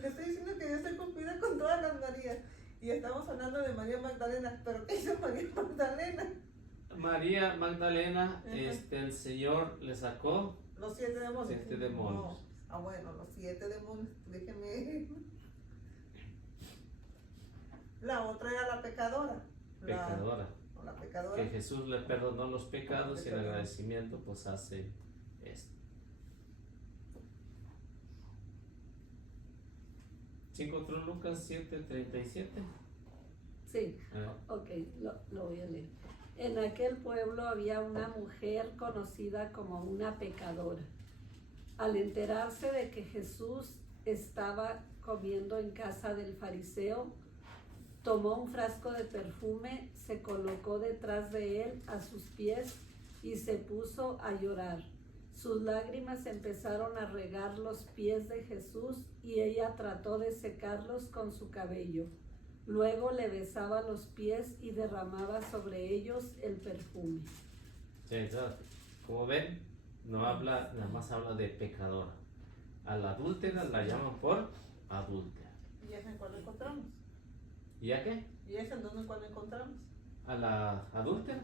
Le estoy diciendo que yo estoy cumplida con todas las Marías. Y estamos hablando de María Magdalena. ¿Pero qué hizo María Magdalena? María Magdalena, Ajá. el Señor le sacó. Los 7 demonios. 7 demonios. No. Ah, bueno, los 7 demonios. Déjeme. La otra era la pecadora. Pecadora. La pecadora. Que Jesús le perdonó los pecados y en Perdón. agradecimiento pues hace esto. ¿Sí encontró Lucas 7:37? Sí, ok, lo voy a leer. En aquel pueblo había una mujer conocida como una pecadora. Al enterarse de que Jesús estaba comiendo en casa del fariseo, tomó un frasco de perfume, se colocó detrás de él a sus pies y se puso a llorar. Sus lágrimas empezaron a regar los pies de Jesús y ella trató de secarlos con su cabello. Luego le besaba los pies y derramaba sobre ellos el perfume. Sí, entonces, como ven, no habla, nada más habla de pecadora. A la adúltera la llaman por adúltera. ¿Y esa en cuál la encontramos? ¿Y a qué? ¿Y esa en dónde en cuál la encontramos? ¿A la adúltera?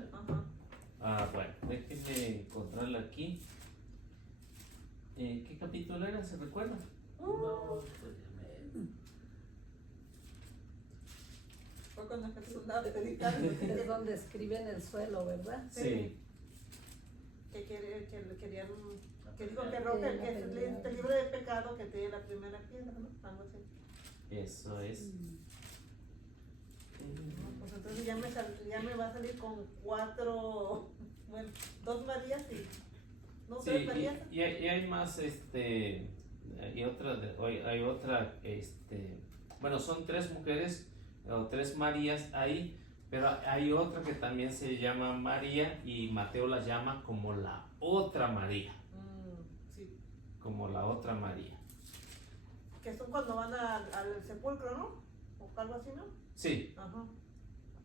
Ajá. Bueno, déjenme encontrarla aquí. ¿Qué capítulo era? ¿Se recuerda? No, pues ya me... Fue cuando Jesús andaba predicando. Es donde escriben el suelo, ¿verdad? Sí. Que querían. Que dijo La que rompe primera. que este libro de pecado que tiene la primera piedra, ¿no? Algo así. Eso es. Pues entonces ya me va a salir con 4, bueno, 2 Marías y no 3 Sí, Marías. y hay más, hay otra, bueno, son 3 mujeres o 3 Marías ahí, pero hay otra que también se llama María y Mateo la llama como la otra María, Sí. como la otra María. que son cuando van al sepulcro, ¿no? O algo así, ¿no? Sí, Ajá.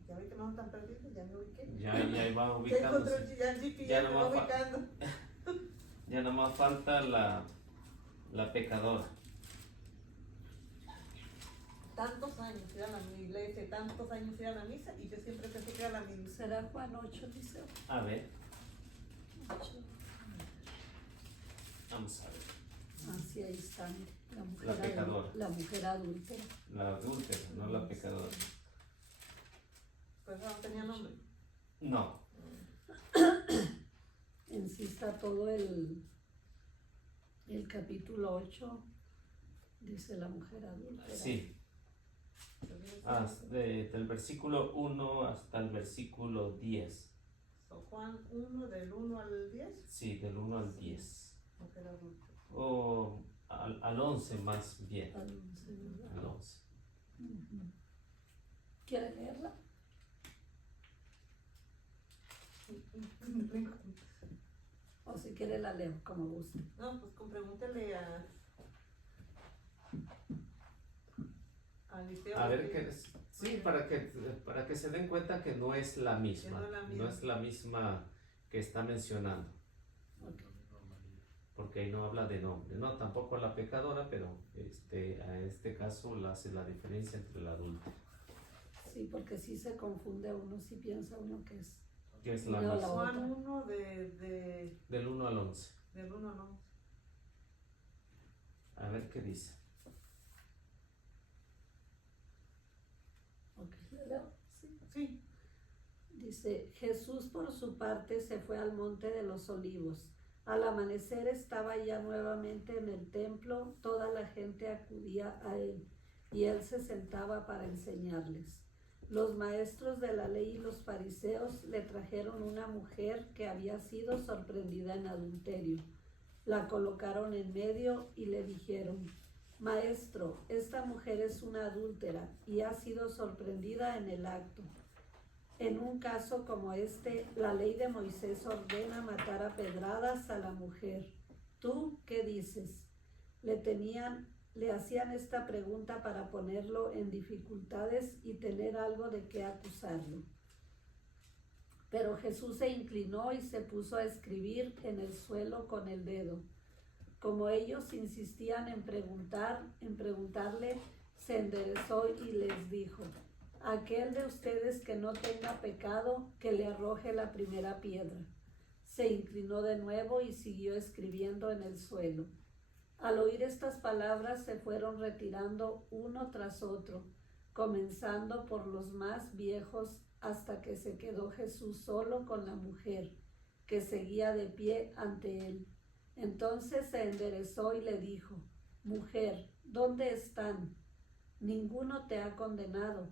Ya vi que no están perdidos, ya me ubiqué. ya va Ya encontré ubicándose. el GPS, Ya ya me nomás va fa- ubicando. Ya nomás falta la pecadora. Tantos años ir a la iglesia, tantos años ir a la misa, y yo siempre pensé que era la misma. ¿Será Juan 8, dice? A ver, 8. vamos a ver. Ah, sí, ahí está. Mire, La pecadora. La mujer adúltera. La adúltera, no la pecadora. Pues no tenía nombre. No, En sí está todo el capítulo 8, dice la mujer adúltera. sí. Del versículo 1 hasta el versículo 10. So, Juan 1, del 1 al 10. Sí, del 1 al 10. Mujer adulta. O al 11 más bien. Al 11, ¿verdad? Al 11. Ujú. ¿Quiere leerla? O si quiere la leo, como guste. No, pues pregúntele a Liceo. A ver qué es. Sí, para que se den cuenta que no es la misma. Que no es la misma. No es la misma que está mencionando. Ok. Porque ahí no habla de nombre. No, tampoco la pecadora, pero a este caso hace la diferencia entre la adulta. Sí, porque sí se confunde uno, si piensa uno que es. Que es la No, misma. Juan 1 del Del 1 al 11. 1 al 11. A ver qué dice. Ok, ¿la leo? Sí. Sí. Dice, Jesús por su parte se fue al monte de los olivos. Al amanecer estaba ya nuevamente en el templo, toda la gente acudía a él y él se sentaba para enseñarles. Los maestros de la ley y los fariseos le trajeron una mujer que había sido sorprendida en adulterio. La colocaron en medio y le dijeron, Maestro, esta mujer es una adúltera y ha sido sorprendida en el acto. En un caso como este, la ley de Moisés ordena matar a pedradas a la mujer. ¿Tú qué dices? Le hacían esta pregunta para ponerlo en dificultades y tener algo de qué acusarlo. Pero Jesús se inclinó y se puso a escribir en el suelo con el dedo. Como ellos insistían en preguntarle, se enderezó y les dijo, aquel de ustedes que no tenga pecado, que le arroje la primera piedra. Se inclinó de nuevo y siguió escribiendo en el suelo. Al oír estas palabras se fueron retirando uno tras otro, comenzando por los más viejos hasta que se quedó Jesús solo con la mujer, que seguía de pie ante él. Entonces se enderezó y le dijo, Mujer, ¿dónde están? Ninguno te ha condenado.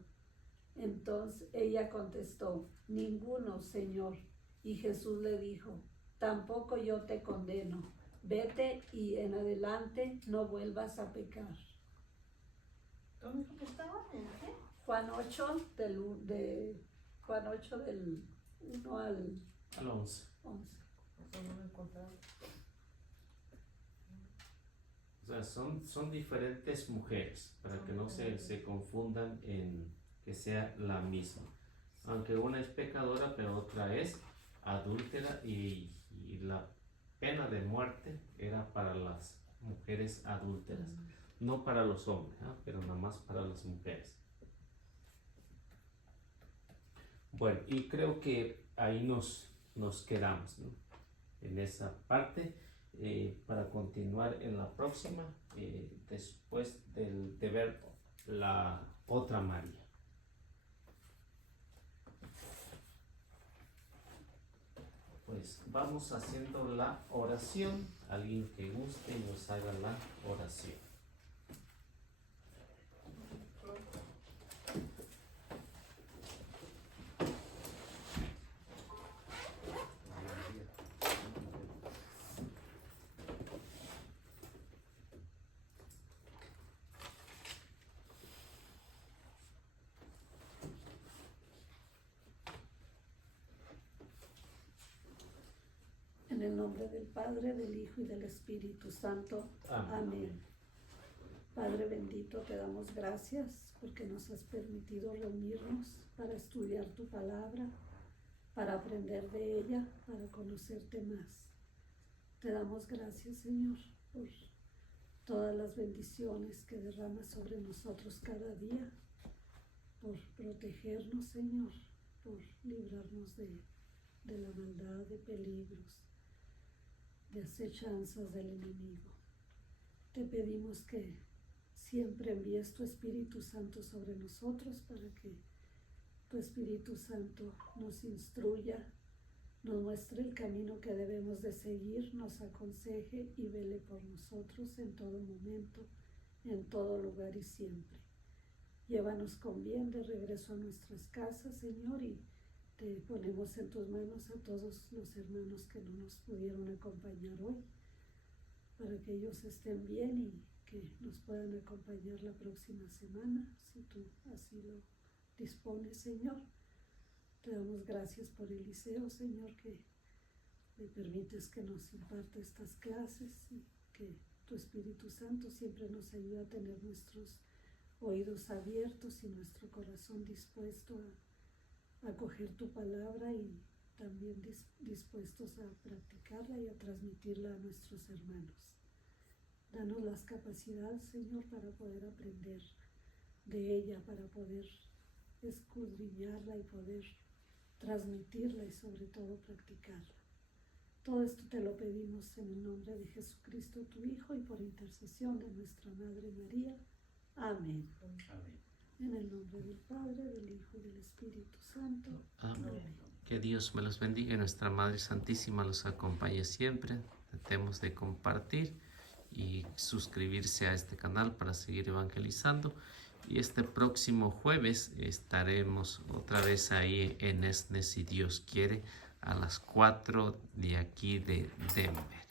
Entonces ella contestó, Ninguno, Señor. Y Jesús le dijo, Tampoco yo te condeno. Vete y en adelante no vuelvas a pecar. ¿Dónde dijo que estaba? ¿En qué? Juan 8 del 1 al Al 11. 11. Eso no lo he encontrado. O sea, son diferentes mujeres, para Son que no diferentes. se confundan en que sea la misma. Aunque una es pecadora, pero otra es adúltera y la pena de muerte era para las mujeres adúlteras, no para los hombres, pero nada más para las mujeres. Bueno, y creo que ahí nos quedamos, ¿no? En esa parte. Para continuar en la próxima, después de ver la otra María. Pues vamos haciendo la oración. Alguien que guste y nos haga la oración. En el nombre del Padre, del Hijo y del Espíritu Santo. Amén. Amén. Padre bendito, te damos gracias porque nos has permitido reunirnos para estudiar tu palabra, para aprender de ella, para conocerte más. Te damos gracias, Señor, por todas las bendiciones que derramas sobre nosotros cada día, por protegernos, Señor, por librarnos de la maldad, de peligros, de acechanzas del enemigo. Te pedimos que siempre envíes tu Espíritu Santo sobre nosotros para que tu Espíritu Santo nos instruya, nos muestre el camino que debemos de seguir, nos aconseje y vele por nosotros en todo momento, en todo lugar y siempre. Llévanos con bien de regreso a nuestras casas, Señor, y te ponemos en tus manos a todos los hermanos que no nos pudieron acompañar hoy, para que ellos estén bien y que nos puedan acompañar la próxima semana, si tú así lo dispones, Señor. Te damos gracias por Eliseo, Señor, que le permites que nos imparte estas clases y que tu Espíritu Santo siempre nos ayude a tener nuestros oídos abiertos y nuestro corazón dispuesto a acoger tu palabra y también dispuestos a practicarla y a transmitirla a nuestros hermanos. Danos las capacidades, Señor, para poder aprender de ella, para poder escudriñarla y poder transmitirla y sobre todo practicarla. Todo esto te lo pedimos en el nombre de Jesucristo, tu Hijo, y por intercesión de nuestra Madre María. Amén. Amén. En el nombre del Padre, del Hijo y del Espíritu Santo. Amén. Que Dios me los bendiga y nuestra Madre Santísima los acompañe siempre. Tratemos de compartir y suscribirse a este canal para seguir evangelizando. Y este próximo jueves estaremos otra vez ahí en ESNE, si Dios quiere, a las 4 de aquí de Denver.